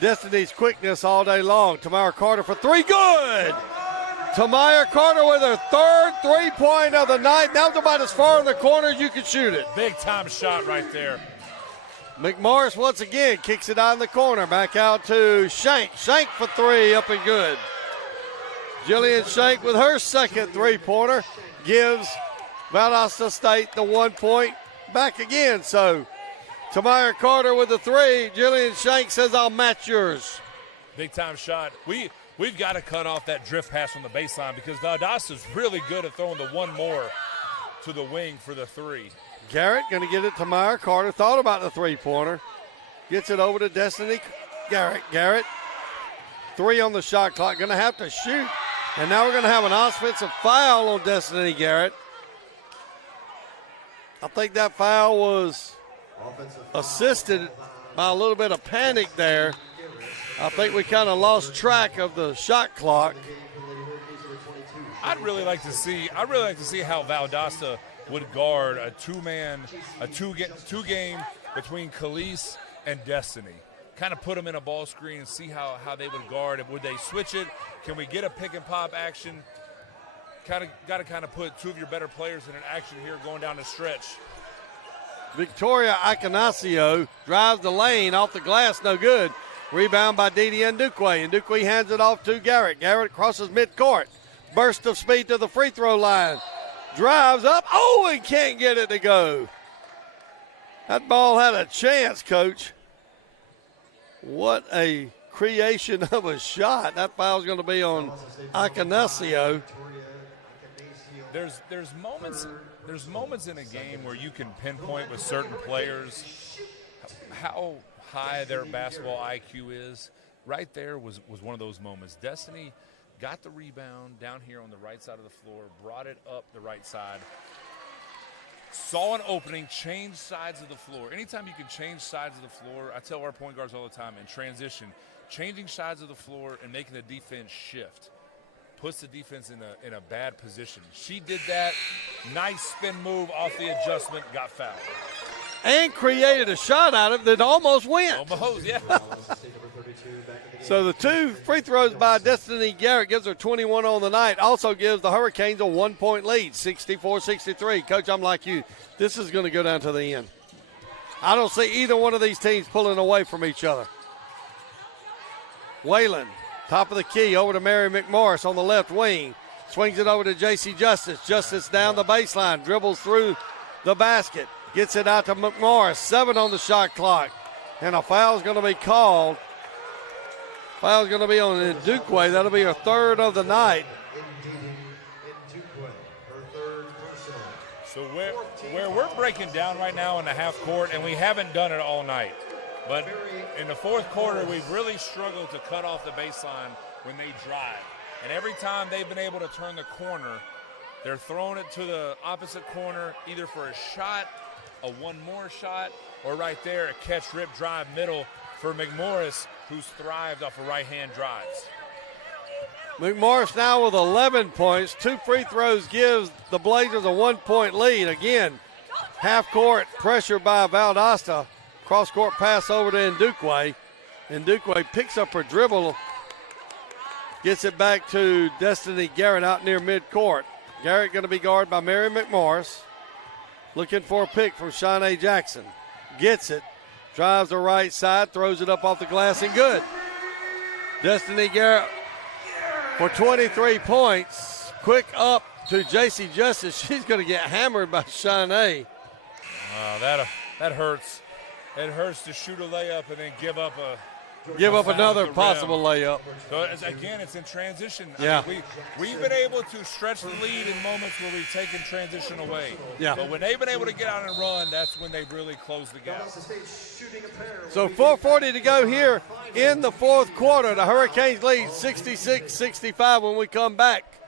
Destiny's quickness all day long. Tamara Carter for 3, good! Tamara Carter with her third 3-point of the night. That was about as far in the corner as you could shoot it. Big time shot right there. McMorris once again kicks it out in the corner. Back out to Shank. Shank for 3, up and good. Jillian Shank with her second 3-pointer gives Valdosta State the 1 point back again. So Tamara Carter with the three. Jillian Shank says, I'll match yours. Big time shot. We've got to cut off that drift pass from the baseline because Valdosta's really good at throwing the one more to the wing for the three. Garrett going to get it to Tamara Carter. Thought about the three-pointer. Gets it over to Destiny Garrett. Garrett, three on the shot clock. Going to have to shoot. And now we're going to have an offensive foul on Destiny Garrett. I think that foul was assisted by a little bit of panic there. I think we kind of lost track of the shot clock. I'd really like to see how Valdosta would guard a two-game between Khalees and Destiny. Kind of put them in a ball screen and see how they would guard. Would they switch it? Can we get a pick and pop action? Got to put two of your better players in an action here going down the stretch. Victoria Iconasio drives the lane off the glass, no good. Rebound by Didi Ndukwe. Ndukwe hands it off to Garrett. Garrett crosses midcourt. Burst of speed to the free throw line. Drives up. Oh, and can't get it to go. That ball had a chance, Coach. What a creation of a shot. That foul's going to be on Iconasio. There's moments in a game where you can pinpoint with certain players how high their basketball IQ is. Right there was one of those moments. Destiny got the rebound down here on the right side of the floor, brought it up the right side, saw an opening, changed sides of the floor. Anytime you can change sides of the floor, I tell our point guards all the time in transition, changing sides of the floor and making the defense shift puts the defense in a bad position. She did that. Nice spin move off the adjustment, got fouled. And created a shot out of it that almost went. Almost, yeah. So the two free throws by Destiny Garrett gives her 21 on the night. Also gives the Hurricanes a 1-point lead, 64-63. Coach, I'm like you. This is going to go down to the end. I don't see either one of these teams pulling away from each other. Whalen, top of the key, over to Mary McMorris on the left wing. Swings it over to J.C. Justice. Justice down the baseline, dribbles through the basket. Gets it out to McMorris. 7 on the shot clock. And a foul's going to be called. Foul's going to be on Ndukwe. That'll be her third of the night. So where we're breaking down right now in the half court, and we haven't done it all night, but in the fourth quarter, we've really struggled to cut off the baseline when they drive. And every time they've been able to turn the corner, they're throwing it to the opposite corner, either for a shot, a one more shot, or right there, a catch, rip, drive middle for McMorris, who's thrived off of right-hand drives. McMorris now with 11 points. 2 free throws gives the Blazers a 1-point lead. Again, half-court pressure by Valdosta. Cross-court pass over to Ndukwe. Ndukwe picks up her dribble, gets it back to Destiny Garrett out near midcourt. Garrett going to be guarded by Mary McMorris. Looking for a pick from Shanae Jackson. Gets it. Drives the right side, throws it up off the glass, and good. Destiny Garrett for 23 points. Quick up to J.C. Justice. She's going to get hammered by Shanae. That hurts. It hurts to shoot a layup and then give up another possible layup. So again, it's in transition. Yeah. I mean, we've been able to stretch the lead in moments where we've taken transition away. Yeah. But when they've been able to get out and run, that's when they've really closed the gap. So 4:40 to go here in the fourth quarter. The Hurricanes lead 66-65 when we come back.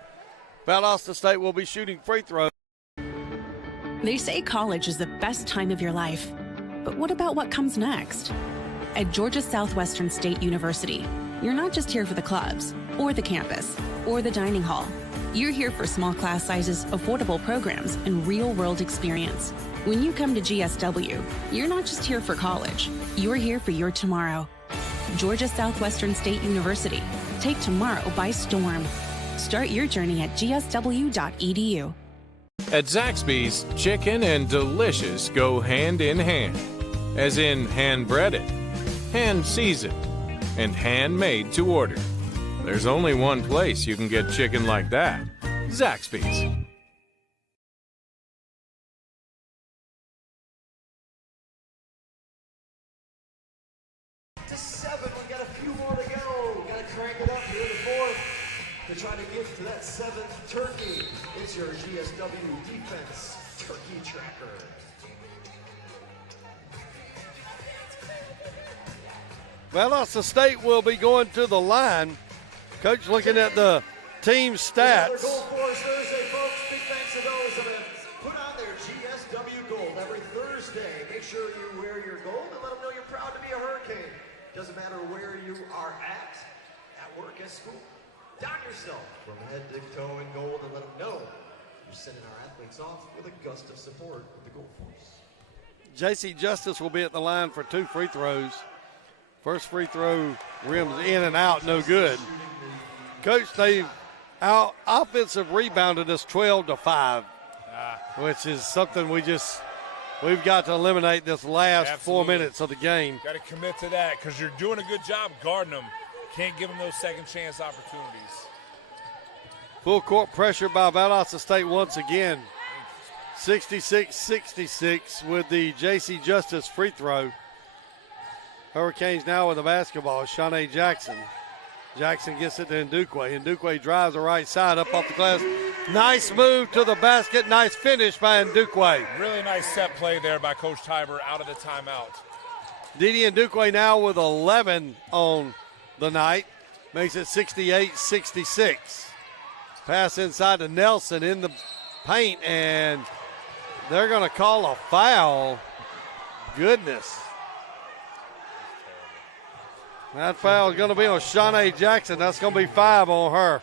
Valdosta State will be shooting free throws. They say college is the best time of your life. But what about what comes next? At Georgia Southwestern State University, you're not just here for the clubs, or the campus, or the dining hall. You're here for small class sizes, affordable programs, and real-world experience. When you come to GSW, you're not just here for college. You're here for your tomorrow. Georgia Southwestern State University. Take tomorrow by storm. Start your journey at gsw.edu. At Zaxby's, chicken and delicious go hand in hand. As in hand-breaded, hand-seasoned, and handmade to order. There's only one place you can get chicken like that. Zaxby's. trying to get to that 7th turkey. It's your GSW Defense Turkey Tracker. Valdosta State will be going to the line. Coach looking at the team stats. Gold for us Thursday, folks. Big thanks to those that have put on their GSW gold every Thursday. Make sure you wear your gold and let them know you're proud to be a Hurricane. Doesn't matter where you are at work, at school. Don yourself from head to toe in gold and let them know you're sending our athletes off with a gust of support with the Gold Force. JC Justice will be at the line for 2 free throws. First free throw rims in and out, no good. Coach, they've offensive rebounded us 12-5, which is something we've got to eliminate this last 4 minutes of the game. Got to commit to that because you're doing a good job guarding them. Can't give them those second chance opportunities. Full court pressure by Valdosta State once again. 66-66 with the JC Justice free throw. Hurricanes now with the basketball. Shanae Jackson. Jackson gets it to Ndukwe. Ndukwe drives the right side up off the glass. Nice move to the basket. Nice finish by Ndukwe. Really nice set play there by Coach Tiber out of the timeout. Didi Ndukwe now with 11 on the night. Makes it 68-66. Pass inside to Nelson in the paint, and they're going to call a foul. Goodness. That foul is going to be on Shanae Jackson. That's going to be 5 on her.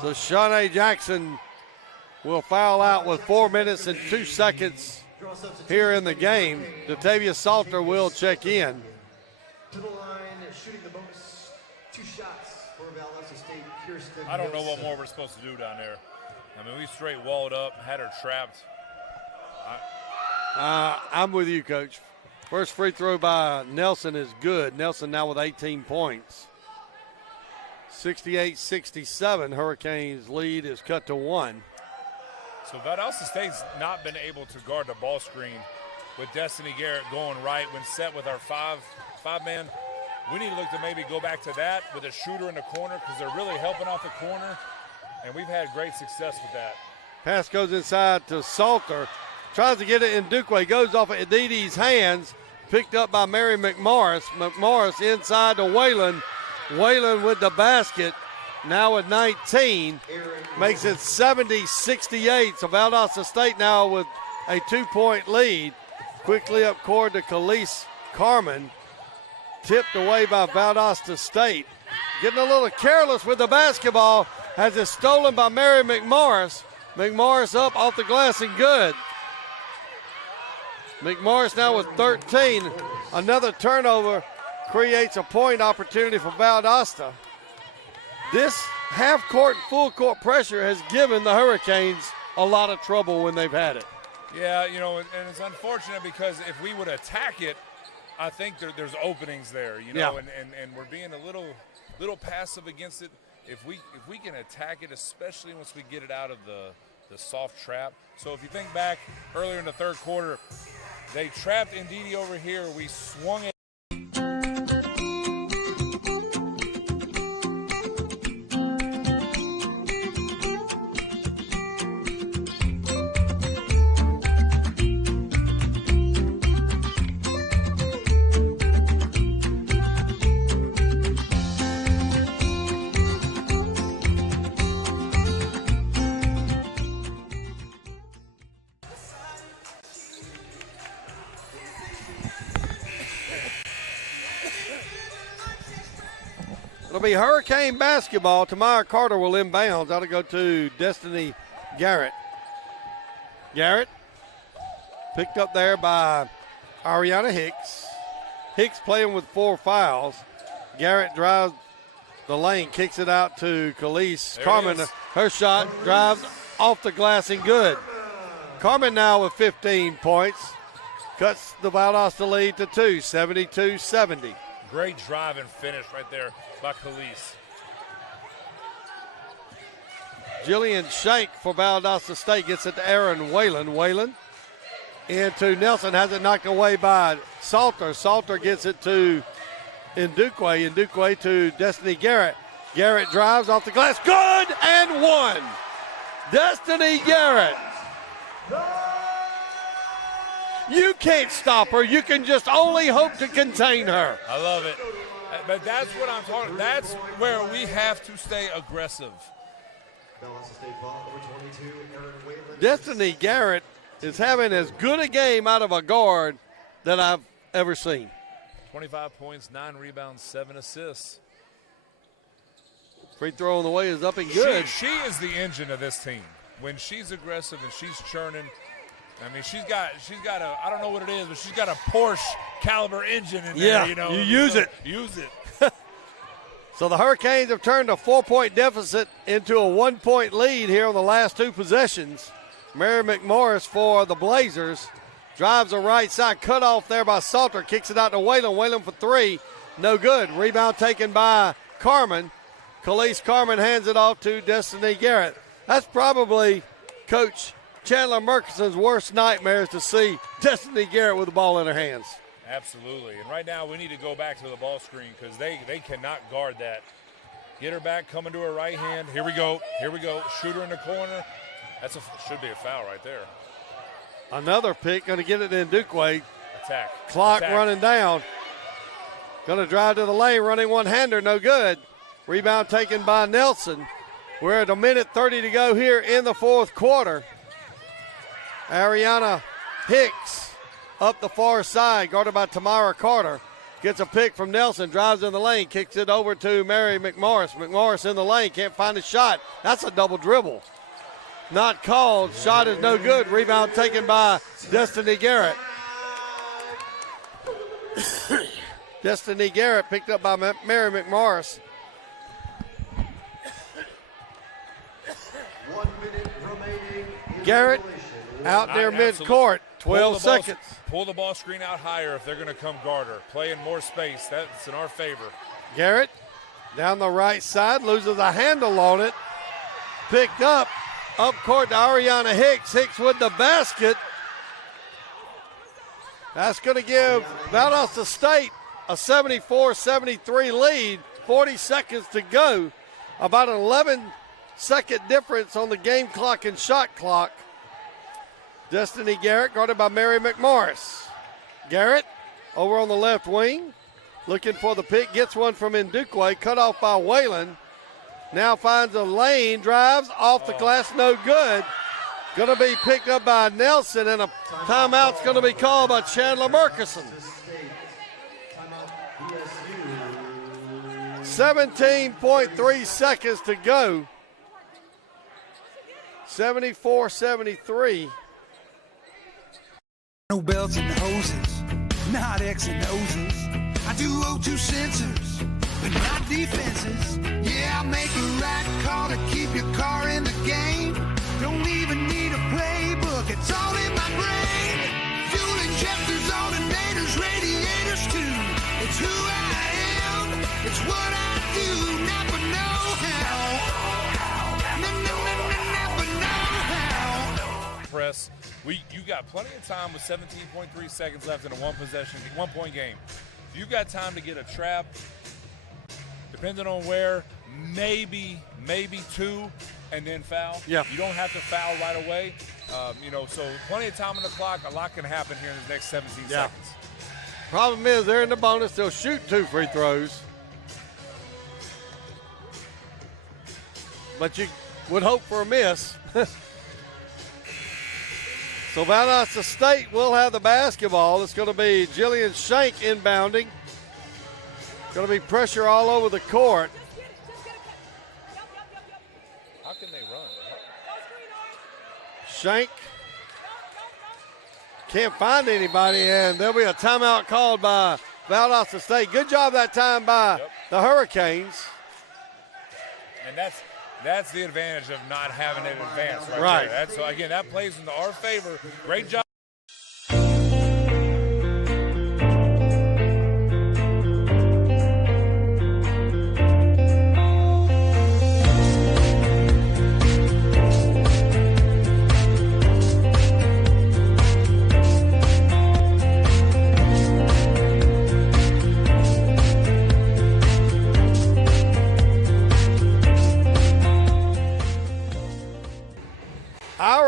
So Shanae Jackson will foul out with 4 minutes and 2 seconds here in the game. Datavia Salter will check in. To the line, shooting the bonus, 2 shots for Valdosta State, Kirsten. I don't know what more we're supposed to do down there. I mean, we straight walled up, had her trapped. I'm with you, Coach. First free throw by Nelson is good. Nelson now with 18 points. 68-67, Hurricanes lead is cut to 1. So Valdosta State's not been able to guard the ball screen with Destiny Garrett going right when set with our five-man. We need to look to maybe go back to that with a shooter in the corner because they're really helping off the corner, and we've had great success with that. Pass goes inside to Salter. Tries to get it in Ndukwe. Goes off of Edidi's hands. Picked up by Mary McMorris. McMorris inside to Whalen. Whalen with the basket. Now with 19. Makes it 70-68. So Valdosta State now with a 2-point lead. Quickly up court to Khalees Carmen. Tipped away by Valdosta State. Getting a little careless with the basketball as it's stolen by Mary McMorris. McMorris up off the glass and good. McMorris now with 13. Another turnover creates a point opportunity for Valdosta. This half-court, full-court pressure has given the Hurricanes a lot of trouble when they've had it. Yeah, you know, and it's unfortunate because if we would attack it, I think there's openings there, you know, and we're being a little passive against it. If we can attack it, especially once we get it out of the soft trap. So if you think back earlier in the third quarter, they trapped Ndidi over here. We swung it. It'll be Hurricane basketball. Tamara Carter will inbounds. That'll go to Destiny Garrett. Garrett picked up there by Ariana Hicks. Hicks playing with 4 fouls. Garrett drives the lane, kicks it out to Khalees Carmen. Her shot drives off the glass and good. Carmen now with 15 points. Cuts the Valdosta lead to 2, 72-70. Great drive and finish right there by Khalees. Jillian Shank for Valdosta State gets it to Aaron Whalen. Whalen into Nelson, has it knocked away by Salter. Salter gets it to Ndukwe to Destiny Garrett. Garrett drives off the glass. Good and one. Destiny Garrett. You can't stop her. You can just only hope to contain her. I love it. But that's what I'm talking. That's where we have to stay aggressive. Destiny Garrett is having as good a game out of a guard that I've ever seen. 25 points, 9 rebounds, 7 assists. Free throw on the way is up and good. She is the engine of this team. When she's aggressive and she's churning, I mean, she's got a, I don't know what it is, but she's got a Porsche caliber engine in there. You know, you use it. Use it. So the Hurricanes have turned a 4-point deficit into a 1-point lead here on the last 2 possessions. Mary McMorris for the Blazers. Drives the right side, cut off there by Salter, kicks it out to Whalen. Whalen for 3, no good. Rebound taken by Carmen. Khalees Carmen hands it off to Destiny Garrett. That's probably Coach Chandler Murkison's worst nightmares, to see Destiny Garrett with the ball in her hands. Absolutely. And right now we need to go back to the ball screen because they cannot guard that. Get her back, coming to her right hand. Here we go. Shoot her in the corner. Should be a foul right there. Another pick, going to get it in Ndukwe. Attack. Clock running down. Going to drive to the lane, running one-hander, no good. Rebound taken by Nelson. We're at 1:30 to go here in the 4th quarter. Ariana Hicks up the far side, guarded by Tamara Carter. Gets a pick from Nelson, drives in the lane, kicks it over to Mary McMorris. McMorris in the lane, can't find a shot. That's a double dribble. Not called. Shot is no good. Rebound taken by Destiny Garrett. Destiny Garrett picked up by Mary McMorris. 1 minute remaining. Garrett out near midcourt. 12 seconds. Pull the ball screen out higher if they're going to come guard her. Play in more space. That's in our favor. Garrett down the right side, loses a handle on it. Picked up court to Ariana Hicks. Hicks with the basket. That's going to give Valdosta State a 74-73 lead. 40 seconds to go. About an 11-second difference on the game clock and shot clock. Destiny Garrett guarded by Mary McMorris. Garrett over on the left wing, looking for the pick, gets one from Ndukwe, cut off by Whalen. Now finds a lane, drives off the glass, no good. Going to be picked up by Nelson, and a timeout's going to be called by Chandler Murkison. 17.3 seconds to go. 74-73. No belts and hoses, not X and O's. I do O2 sensors, but not defenses. Yeah, I make a right call to keep your car in the game. Don't even need a playbook, it's all in my brain. Fuel injectors, alternators, radiators too. It's who I am, it's what I do. Never know how. Never know how. Press. You got plenty of time with 17.3 seconds left in a one-point game. You got time to get a trap, depending on where, maybe 2, and then foul. Yeah. You don't have to foul right away. So plenty of time on the clock. A lot can happen here in the next 17 seconds. Problem is, they're in the bonus. They'll shoot 2 free throws. But you would hope for a miss. So Valdosta State will have the basketball. It's going to be Jillian Shank inbounding. Going to be pressure all over the court. How can they run? Shank can't find anybody, and there'll be a timeout called by Valdosta State. Good job that time by the Hurricanes. And that's the advantage of not having it advance right there. So again, that plays into our favor. Great job.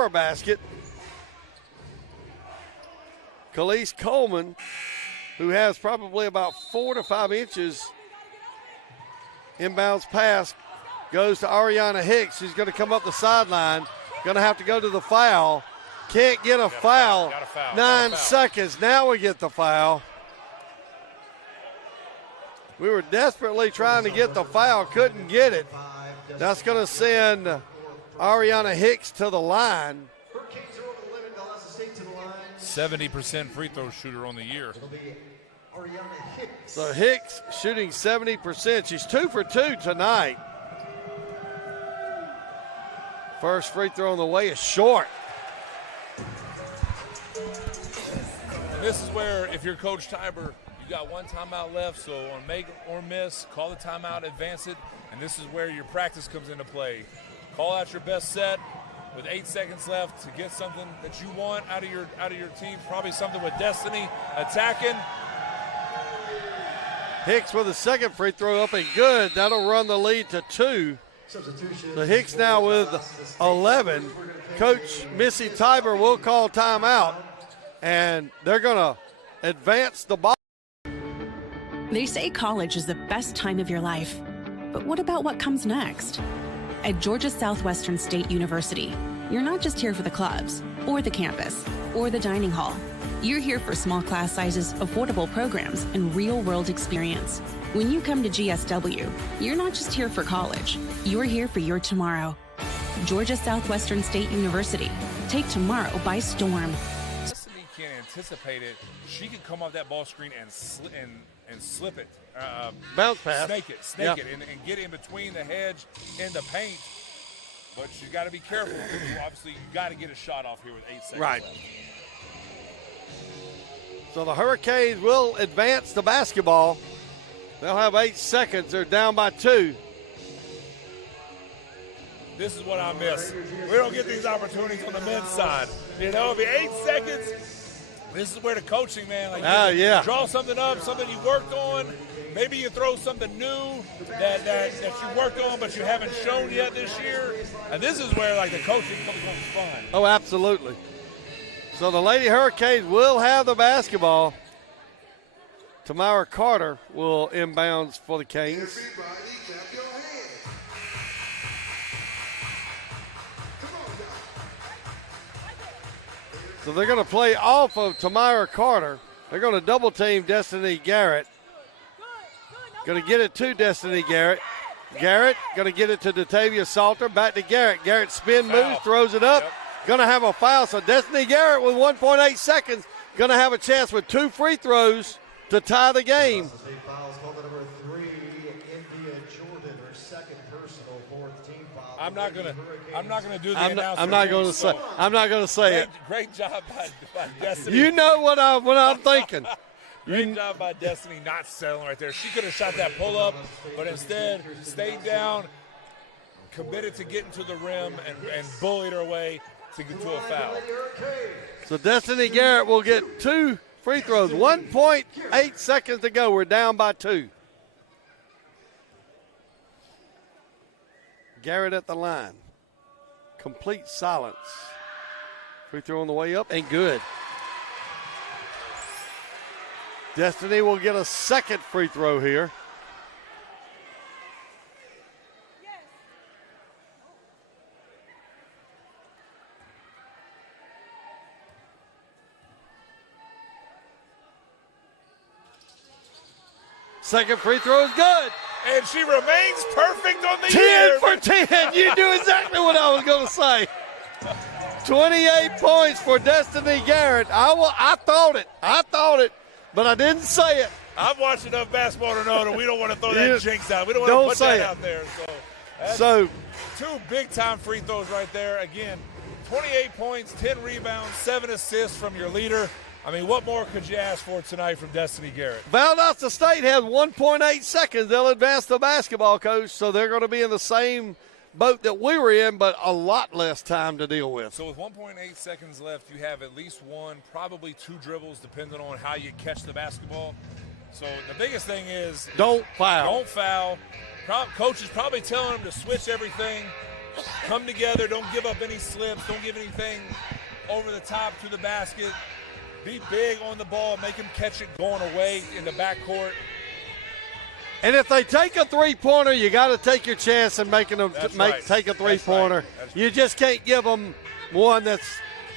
her a basket. Khalees Coleman, who has probably about 4 to 5 inches. Inbounds pass goes to Ariana Hicks. She's going to come up the sideline. Going to have to go to the foul. Can't get a foul. 9 seconds. Now we get the foul. We were desperately trying to get the foul. Couldn't get it. That's going to send Ariana Hicks to the line. 70% free throw shooter on the year. So Hicks shooting 70%. She's 2 for 2 tonight. First free throw on the way is short. And this is where, if you're Coach Tiber, you got one timeout left, so on make or miss, call the timeout, advance it, and this is where your practice comes into play. Call out your best set with 8 seconds left to get something that you want out of your team, probably something with Destiny attacking. Hicks with a second free throw up and good. That'll run the lead to 2. So Hicks now with 11. Coach Missy Tiber will call timeout, and they're going to advance the ball. They say college is the best time of your life. But what about what comes next? At Georgia Southwestern State University, you're not just here for the clubs, or the campus, or the dining hall. You're here for small class sizes, affordable programs, and real-world experience. When you come to GSW, you're not just here for college. You're here for your tomorrow. Georgia Southwestern State University. Take tomorrow by storm. Destiny can't anticipate it. She can come off that ball screen and slip it. Bounce pass. Snake it, and get in between the hedge and the paint. But you got to be careful. Obviously, you got to get a shot off here with 8 seconds left. So the Hurricanes will advance the basketball. They'll have 8 seconds. They're down by 2. This is what I miss. We don't get these opportunities on the men's side. You know, it'll be 8 seconds. This is where the coaching, man, like draw something up, something you worked on. Maybe you throw something new that you worked on but you haven't shown yet this year. And this is where, like, the coaching becomes fun. Oh, absolutely. So the Lady Hurricanes will have the basketball. Tamara Carter will inbounds for the Canes. So they're going to play off of Tamara Carter. They're going to double team Destiny Garrett. Going to get it to Destiny Garrett. Garrett going to get it to Datavia Salter. Back to Garrett. Garrett spin move, throws it up. Going to have a foul. So Destiny Garrett with 1.8 seconds going to have a chance with 2 free throws to tie the game. I'm not gonna do the announcement. I'm not going to say. I'm not going to say it. Great job by Destiny. You know what I'm thinking. Great job by Destiny not settling right there. She could have shot that pull up, but instead stayed down, committed to getting to the rim, and bullied her way to get to a foul. So Destiny Garrett will get 2 free throws. 1.8 seconds to go. We're down by 2. Garrett at the line. Complete silence. Free throw on the way up and good. Destiny will get a second free throw here. Second free throw is good. And she remains perfect on the 10 year. for 10. You knew exactly what I was going to say. 28 points for Destiny Garrett. I thought it, but I didn't say it. I've watched enough basketball to know that we don't want to throw that jinx out. We don't want to put that out there. So 2 big-time free throws right there. Again, 28 points, 10 rebounds, 7 assists from your leader. I mean, what more could you ask for tonight from Destiny Garrett? Valdosta State has 1.8 seconds. They'll advance the basketball, Coach, so they're going to be in the same boat that we were in, but a lot less time to deal with. So with 1.8 seconds left, you have at least 1, probably 2 dribbles, depending on how you catch the basketball. So the biggest thing is don't foul. Don't foul. Coach is probably telling them to switch everything come together. Don't give up any slips. Don't give anything over the top to the basket. Be big on the ball. Make them catch it going away in the backcourt. And if they take a three-pointer, you got to take your chance in making them take a three-pointer. Right. You just can't give them one that's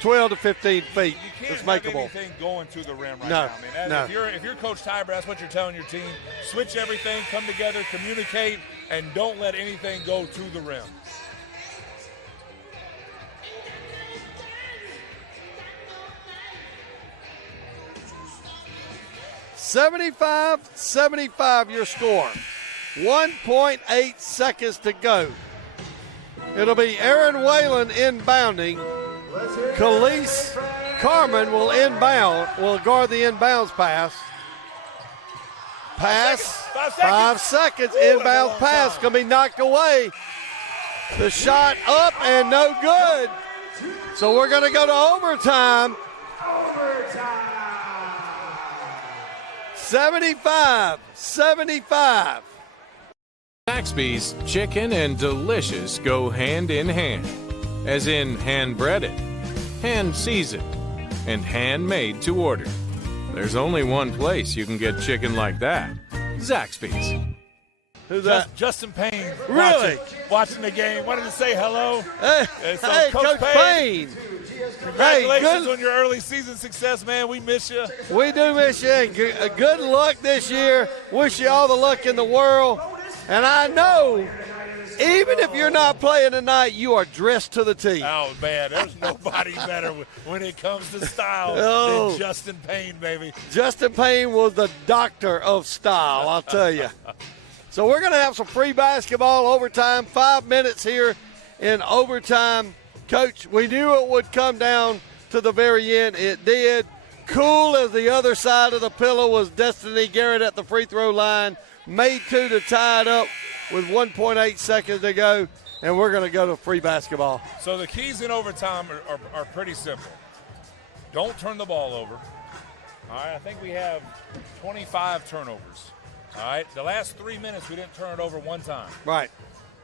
12 to 15 feet. You can't that's have makeable. anything going to the rim right No, now. I mean, no. If you're Coach Tiber, that's what you're telling your team. Switch everything, come together, communicate, and don't let anything go to the rim. $75-75 your score. 1.8 seconds to go. It'll be Aaron Whalen inbounding. Khalees Carmen will guard the inbounds pass. 5 seconds. Inbounds pass going to be knocked away. The shot up and no good. So we're going to go to overtime. 75-75. Zaxby's chicken and delicious go hand in hand, as in hand-breaded, hand-seasoned, and handmade to order. There's only one place you can get chicken like that. Zaxby's. Who's that? Justin Payne. Really? Watching the game. Wanted to say hello. Hey, So Coach Payne. Congratulations on your early season success, man. We miss you. We do miss you. And good luck this year. Wish you all the luck in the world. And I know, even if you're not playing tonight, you are dressed to the T. Oh, man, there's nobody better when it comes to style than Justin Payne, baby. Justin Payne was the doctor of style, I'll tell you. So we're going to have some free basketball overtime. 5 minutes here in overtime. Coach, we knew it would come down to the very end. It did. Cool as the other side of the pillow was Destiny Garrett at the free throw line. Made two to tie it up with 1.8 seconds to go, and we're going to go to free basketball. So the keys in overtime are pretty simple. Don't turn the ball over. All right, I think we have 25 turnovers. All right, the last 3 minutes we didn't turn it over one time. Right.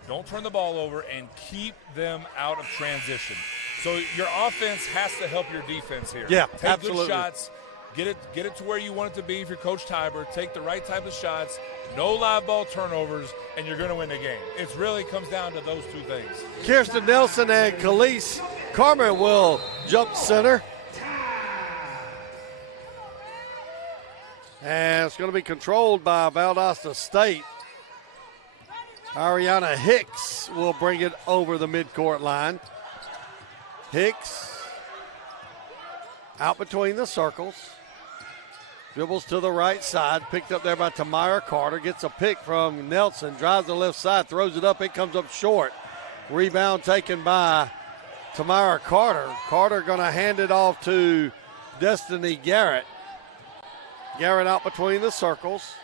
Don't turn the ball over and keep them out of transition. So your offense has to help your defense here. Yeah, Take absolutely. good shots. Get it to where you want it to be if you're Coach Tiber. Take the right type of shots. No live ball turnovers, and you're going to win the game. It really comes down to those two things. Kirsten Nelson and Khalees Carmen will jump center. And it's going to be controlled by Valdosta State. Ariana Hicks will bring it over the midcourt line. Hicks out between the circles. Dribbles to the right side, picked up there by Tamara Carter. Gets a pick from Nelson, drives the left side, throws it up. It comes up short. Rebound taken by Tamara Carter. Carter going to hand it off to Destiny Garrett. Garrett out between the circles.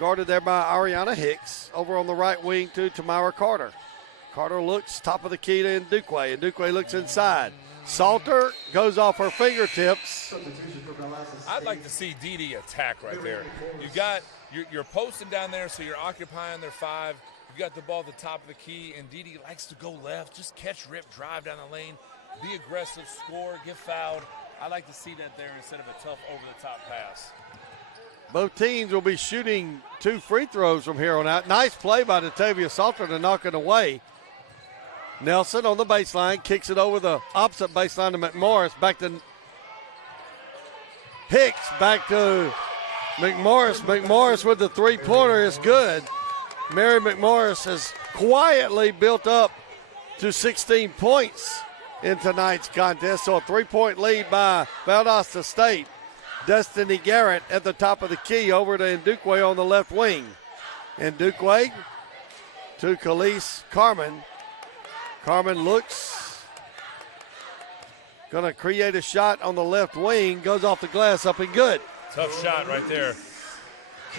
Guarded there by Ariana Hicks. Over on the right wing to Tamara Carter. Carter looks top of the key to Ndukwe. Ndukwe looks inside. Salter goes off her fingertips. I'd like to see Didi attack right there. You're posting down there, so you're occupying their 5. You got the ball at the top of the key, and Didi likes to go left. Just catch, rip, drive down the lane, be aggressive, score, get fouled. I like to see that there instead of a tough over-the-top pass. Both teams will be shooting 2 free throws from here on out. Nice play by Natavia Salter to knock it away. Nelson on the baseline, kicks it over the opposite baseline to McMorris. Back to Hicks, back to McMorris. McMorris with the three-pointer is good. Mary McMorris has quietly built up to 16 points in tonight's contest. So a 3-point lead by Valdosta State. Destiny Garrett at the top of the key over to Ndukwe on the left wing. Ndukwe to Khalees Carmen. Carmen looks, going to create a shot on the left wing, goes off the glass, up and good. Tough shot right there.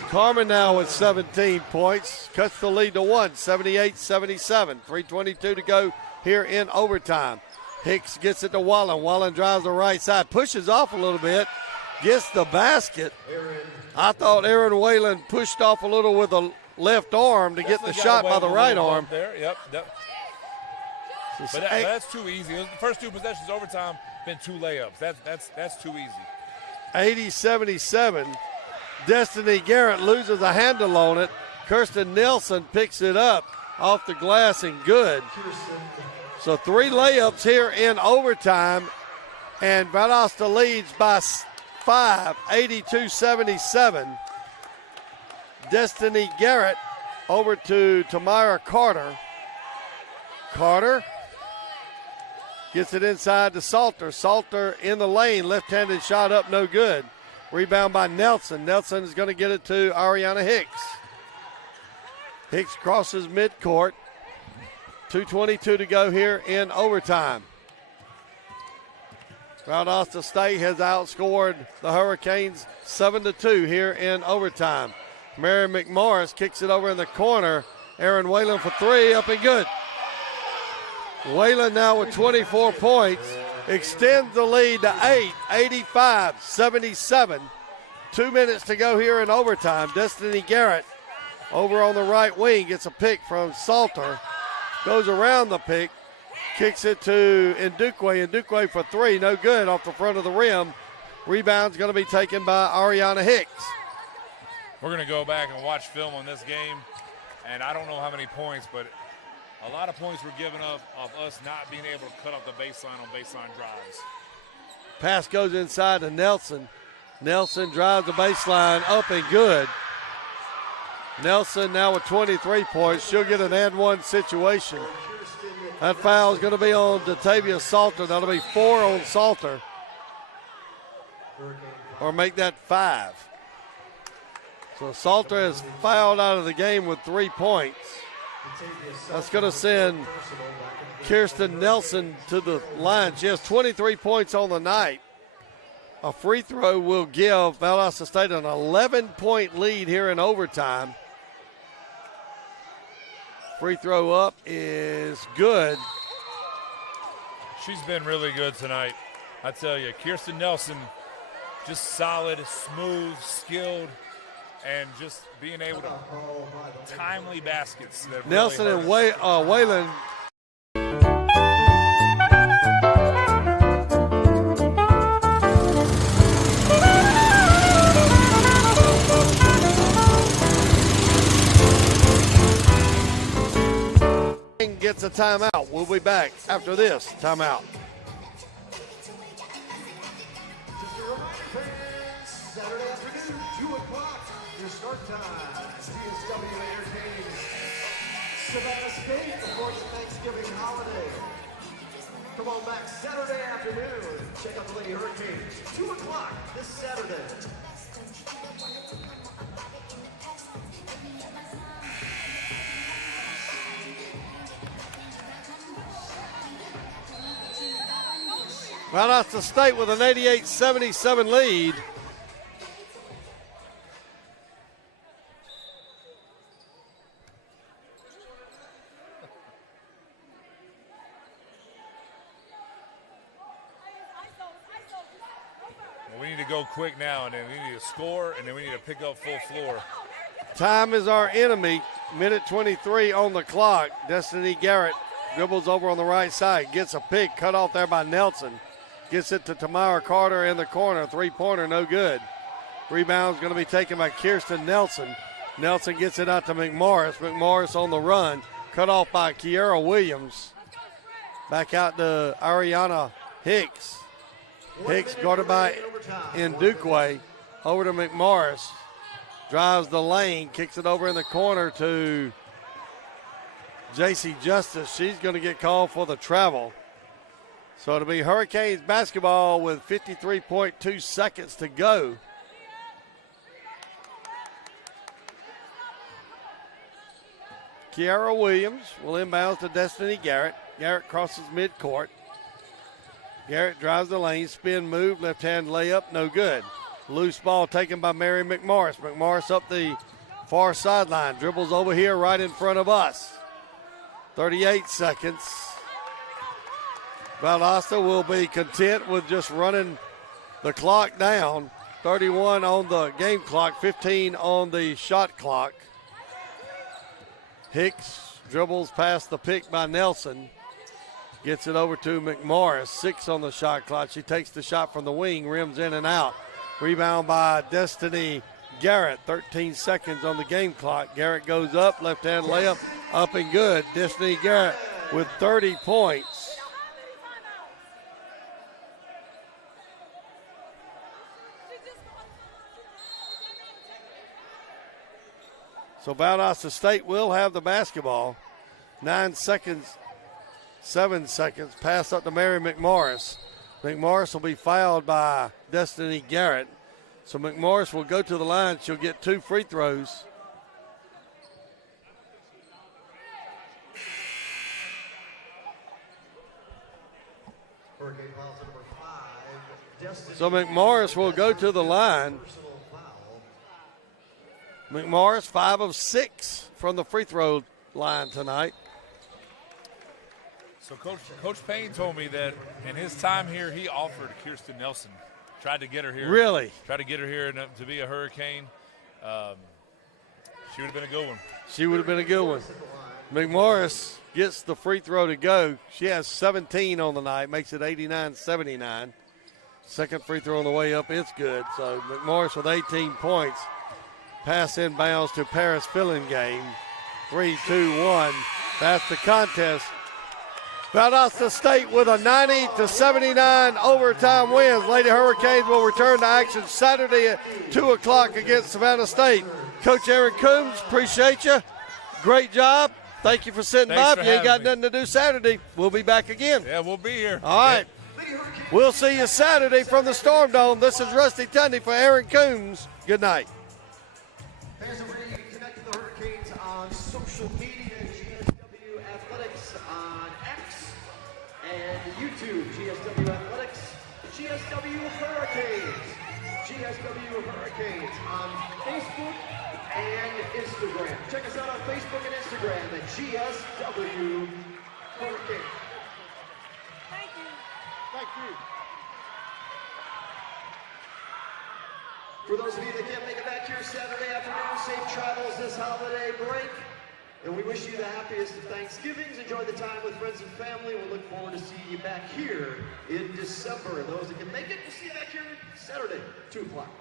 Carmen now with 17 points, cuts the lead to 1, 78-77. 3:22 to go here in overtime. Hicks gets it to Wallen. Wallen drives the right side, pushes off a little bit, gets the basket. I thought Aaron Whalen pushed off a little with the left arm to get the shot by the right arm. There. Yep. But that's too easy. The first 2 possessions overtime been 2 layups. That's too easy. 80-77. Destiny Garrett loses a handle on it. Kirsten Nelson picks it up off the glass and good. So 3 layups here in overtime, and Valdosta leads by 5, 82-77. Destiny Garrett over to Tamara Carter. Carter gets it inside to Salter. Salter in the lane, left-handed shot up, no good. Rebound by Nelson. Nelson is going to get it to Ariana Hicks. Hicks crosses midcourt. 2:22 to go here in overtime. Valdosta State has outscored the Hurricanes 7-2 here in overtime. Mary McMorris kicks it over in the corner. Aaron Whalen for 3, up and good. Whalen now with 24 points, extends the lead to 8, 85-77. 2 minutes to go here in overtime. Destiny Garrett over on the right wing gets a pick from Salter, goes around the pick, kicks it to Ndukwe. Ndukwe for 3, no good off the front of the rim. Rebound's going to be taken by Ariana Hicks. We're going to go back and watch film on this game, and I don't know how many points, but a lot of points were given up of us not being able to cut off the baseline on baseline drives. Pass goes inside to Nelson. Nelson drives the baseline up and good. Nelson now with 23 points. She'll get an and 1 situation. That foul is going to be on Datavia Salter. That'll be 4 on Salter. Or make that 5. So Salter is fouled out of the game with 3 points. That's going to send Kirsten Nelson to the line. She has 23 points on the night. A free throw will give Valdosta State an 11-point lead here in overtime. Free throw up is good. She's been really good tonight. I tell you, Kirsten Nelson, just solid, smooth, skilled, and just being able to timely baskets. That Nelson really and Whalen. Gets a timeout. We'll be back after this timeout. Saturday afternoon, 2 o'clock, your start time. DSW entertains Savannah State before the Thanksgiving holiday. Come on back Saturday afternoon. Check out the Lady Hurricanes. 2 o'clock this Saturday. Valdosta State with an 88-77 lead. Well, we need to go quick now, and then we need to score, and then we need to pick up full floor. Time is our enemy. Minute 23 on the clock. Destiny Garrett dribbles over on the right side. Gets a pick cut off there by Nelson. Gets it to Tamara Carter in the corner. Three-pointer, no good. Rebound's going to be taken by Kirsten Nelson. Nelson gets it out to McMorris. McMorris on the run. Cut off by Kiera Williams. Back out to Ariana Hicks. Hicks guarded by Ndukwe. Over to McMorris. Drives the lane. Kicks it over in the corner to J.C. Justice. She's going to get called for the travel. So it'll be Hurricanes basketball with 53.2 seconds to go. Kiara Williams will inbound to Destiny Garrett. Garrett crosses midcourt. Garrett drives the lane, spin move, left-hand layup, no good. Loose ball taken by Mary McMorris. McMorris up the far sideline, dribbles over here right in front of us. 38 seconds. Valdosta will be content with just running the clock down. 31 on the game clock, 15 on the shot clock. Hicks dribbles past the pick by Nelson. Gets it over to McMorris. 6 on the shot clock. She takes the shot from the wing, rims in and out. Rebound by Destiny Garrett. 13 seconds on the game clock. Garrett goes up, left-hand layup, up and good. Destiny Garrett with 30 points. So Valdosta State will have the basketball. 9 seconds. 7 seconds. Pass up to Mary McMorris. McMorris will be fouled by Destiny Garrett. So McMorris will go to the line. She'll get 2 free throws. So McMorris will go to the line. McMorris 5 of 6 from the free throw line tonight. So Coach Payne told me that in his time here, he offered Kirsten Nelson, tried to get her here. Really? Tried to get her here to be a Hurricane. She would have been a good one. She would have been a good one. McMorris gets the free throw to go. She has 17 on the night, makes it 89-79. Second free throw on the way up, it's good. So McMorris with 18 points. Pass inbounds to Paris Fillingame. 3-2-1. That's the contest. Valdosta State with a 90-79 overtime wins. Lady Hurricanes will return to action Saturday at 2 o'clock against Savannah State. Coach Aaron Coombs, appreciate you. Great job. Thank you for sitting by. If you ain't got nothing to do Saturday, we'll be back again. Yeah, we'll be here. All right. We'll see you Saturday from the Storm Dome. This is Rusty Tundy for Aaron Coombs. Good night. Fans, we're going to connect with the Hurricanes on social media, GSW Athletics on X and YouTube, GSW Athletics, GSW Hurricanes, GSW Hurricanes on Facebook and Instagram. Check us out on Facebook and Instagram at GSW Hurricanes. Thank you. Thank you. For those of you that can't make it back here Saturday afternoon, safe travels this holiday break. And we wish you the happiest of Thanksgivings. Enjoy the time with friends and family. We look forward to seeing you back here in December. Those that can make it, we'll see you back here Saturday, 2 o'clock.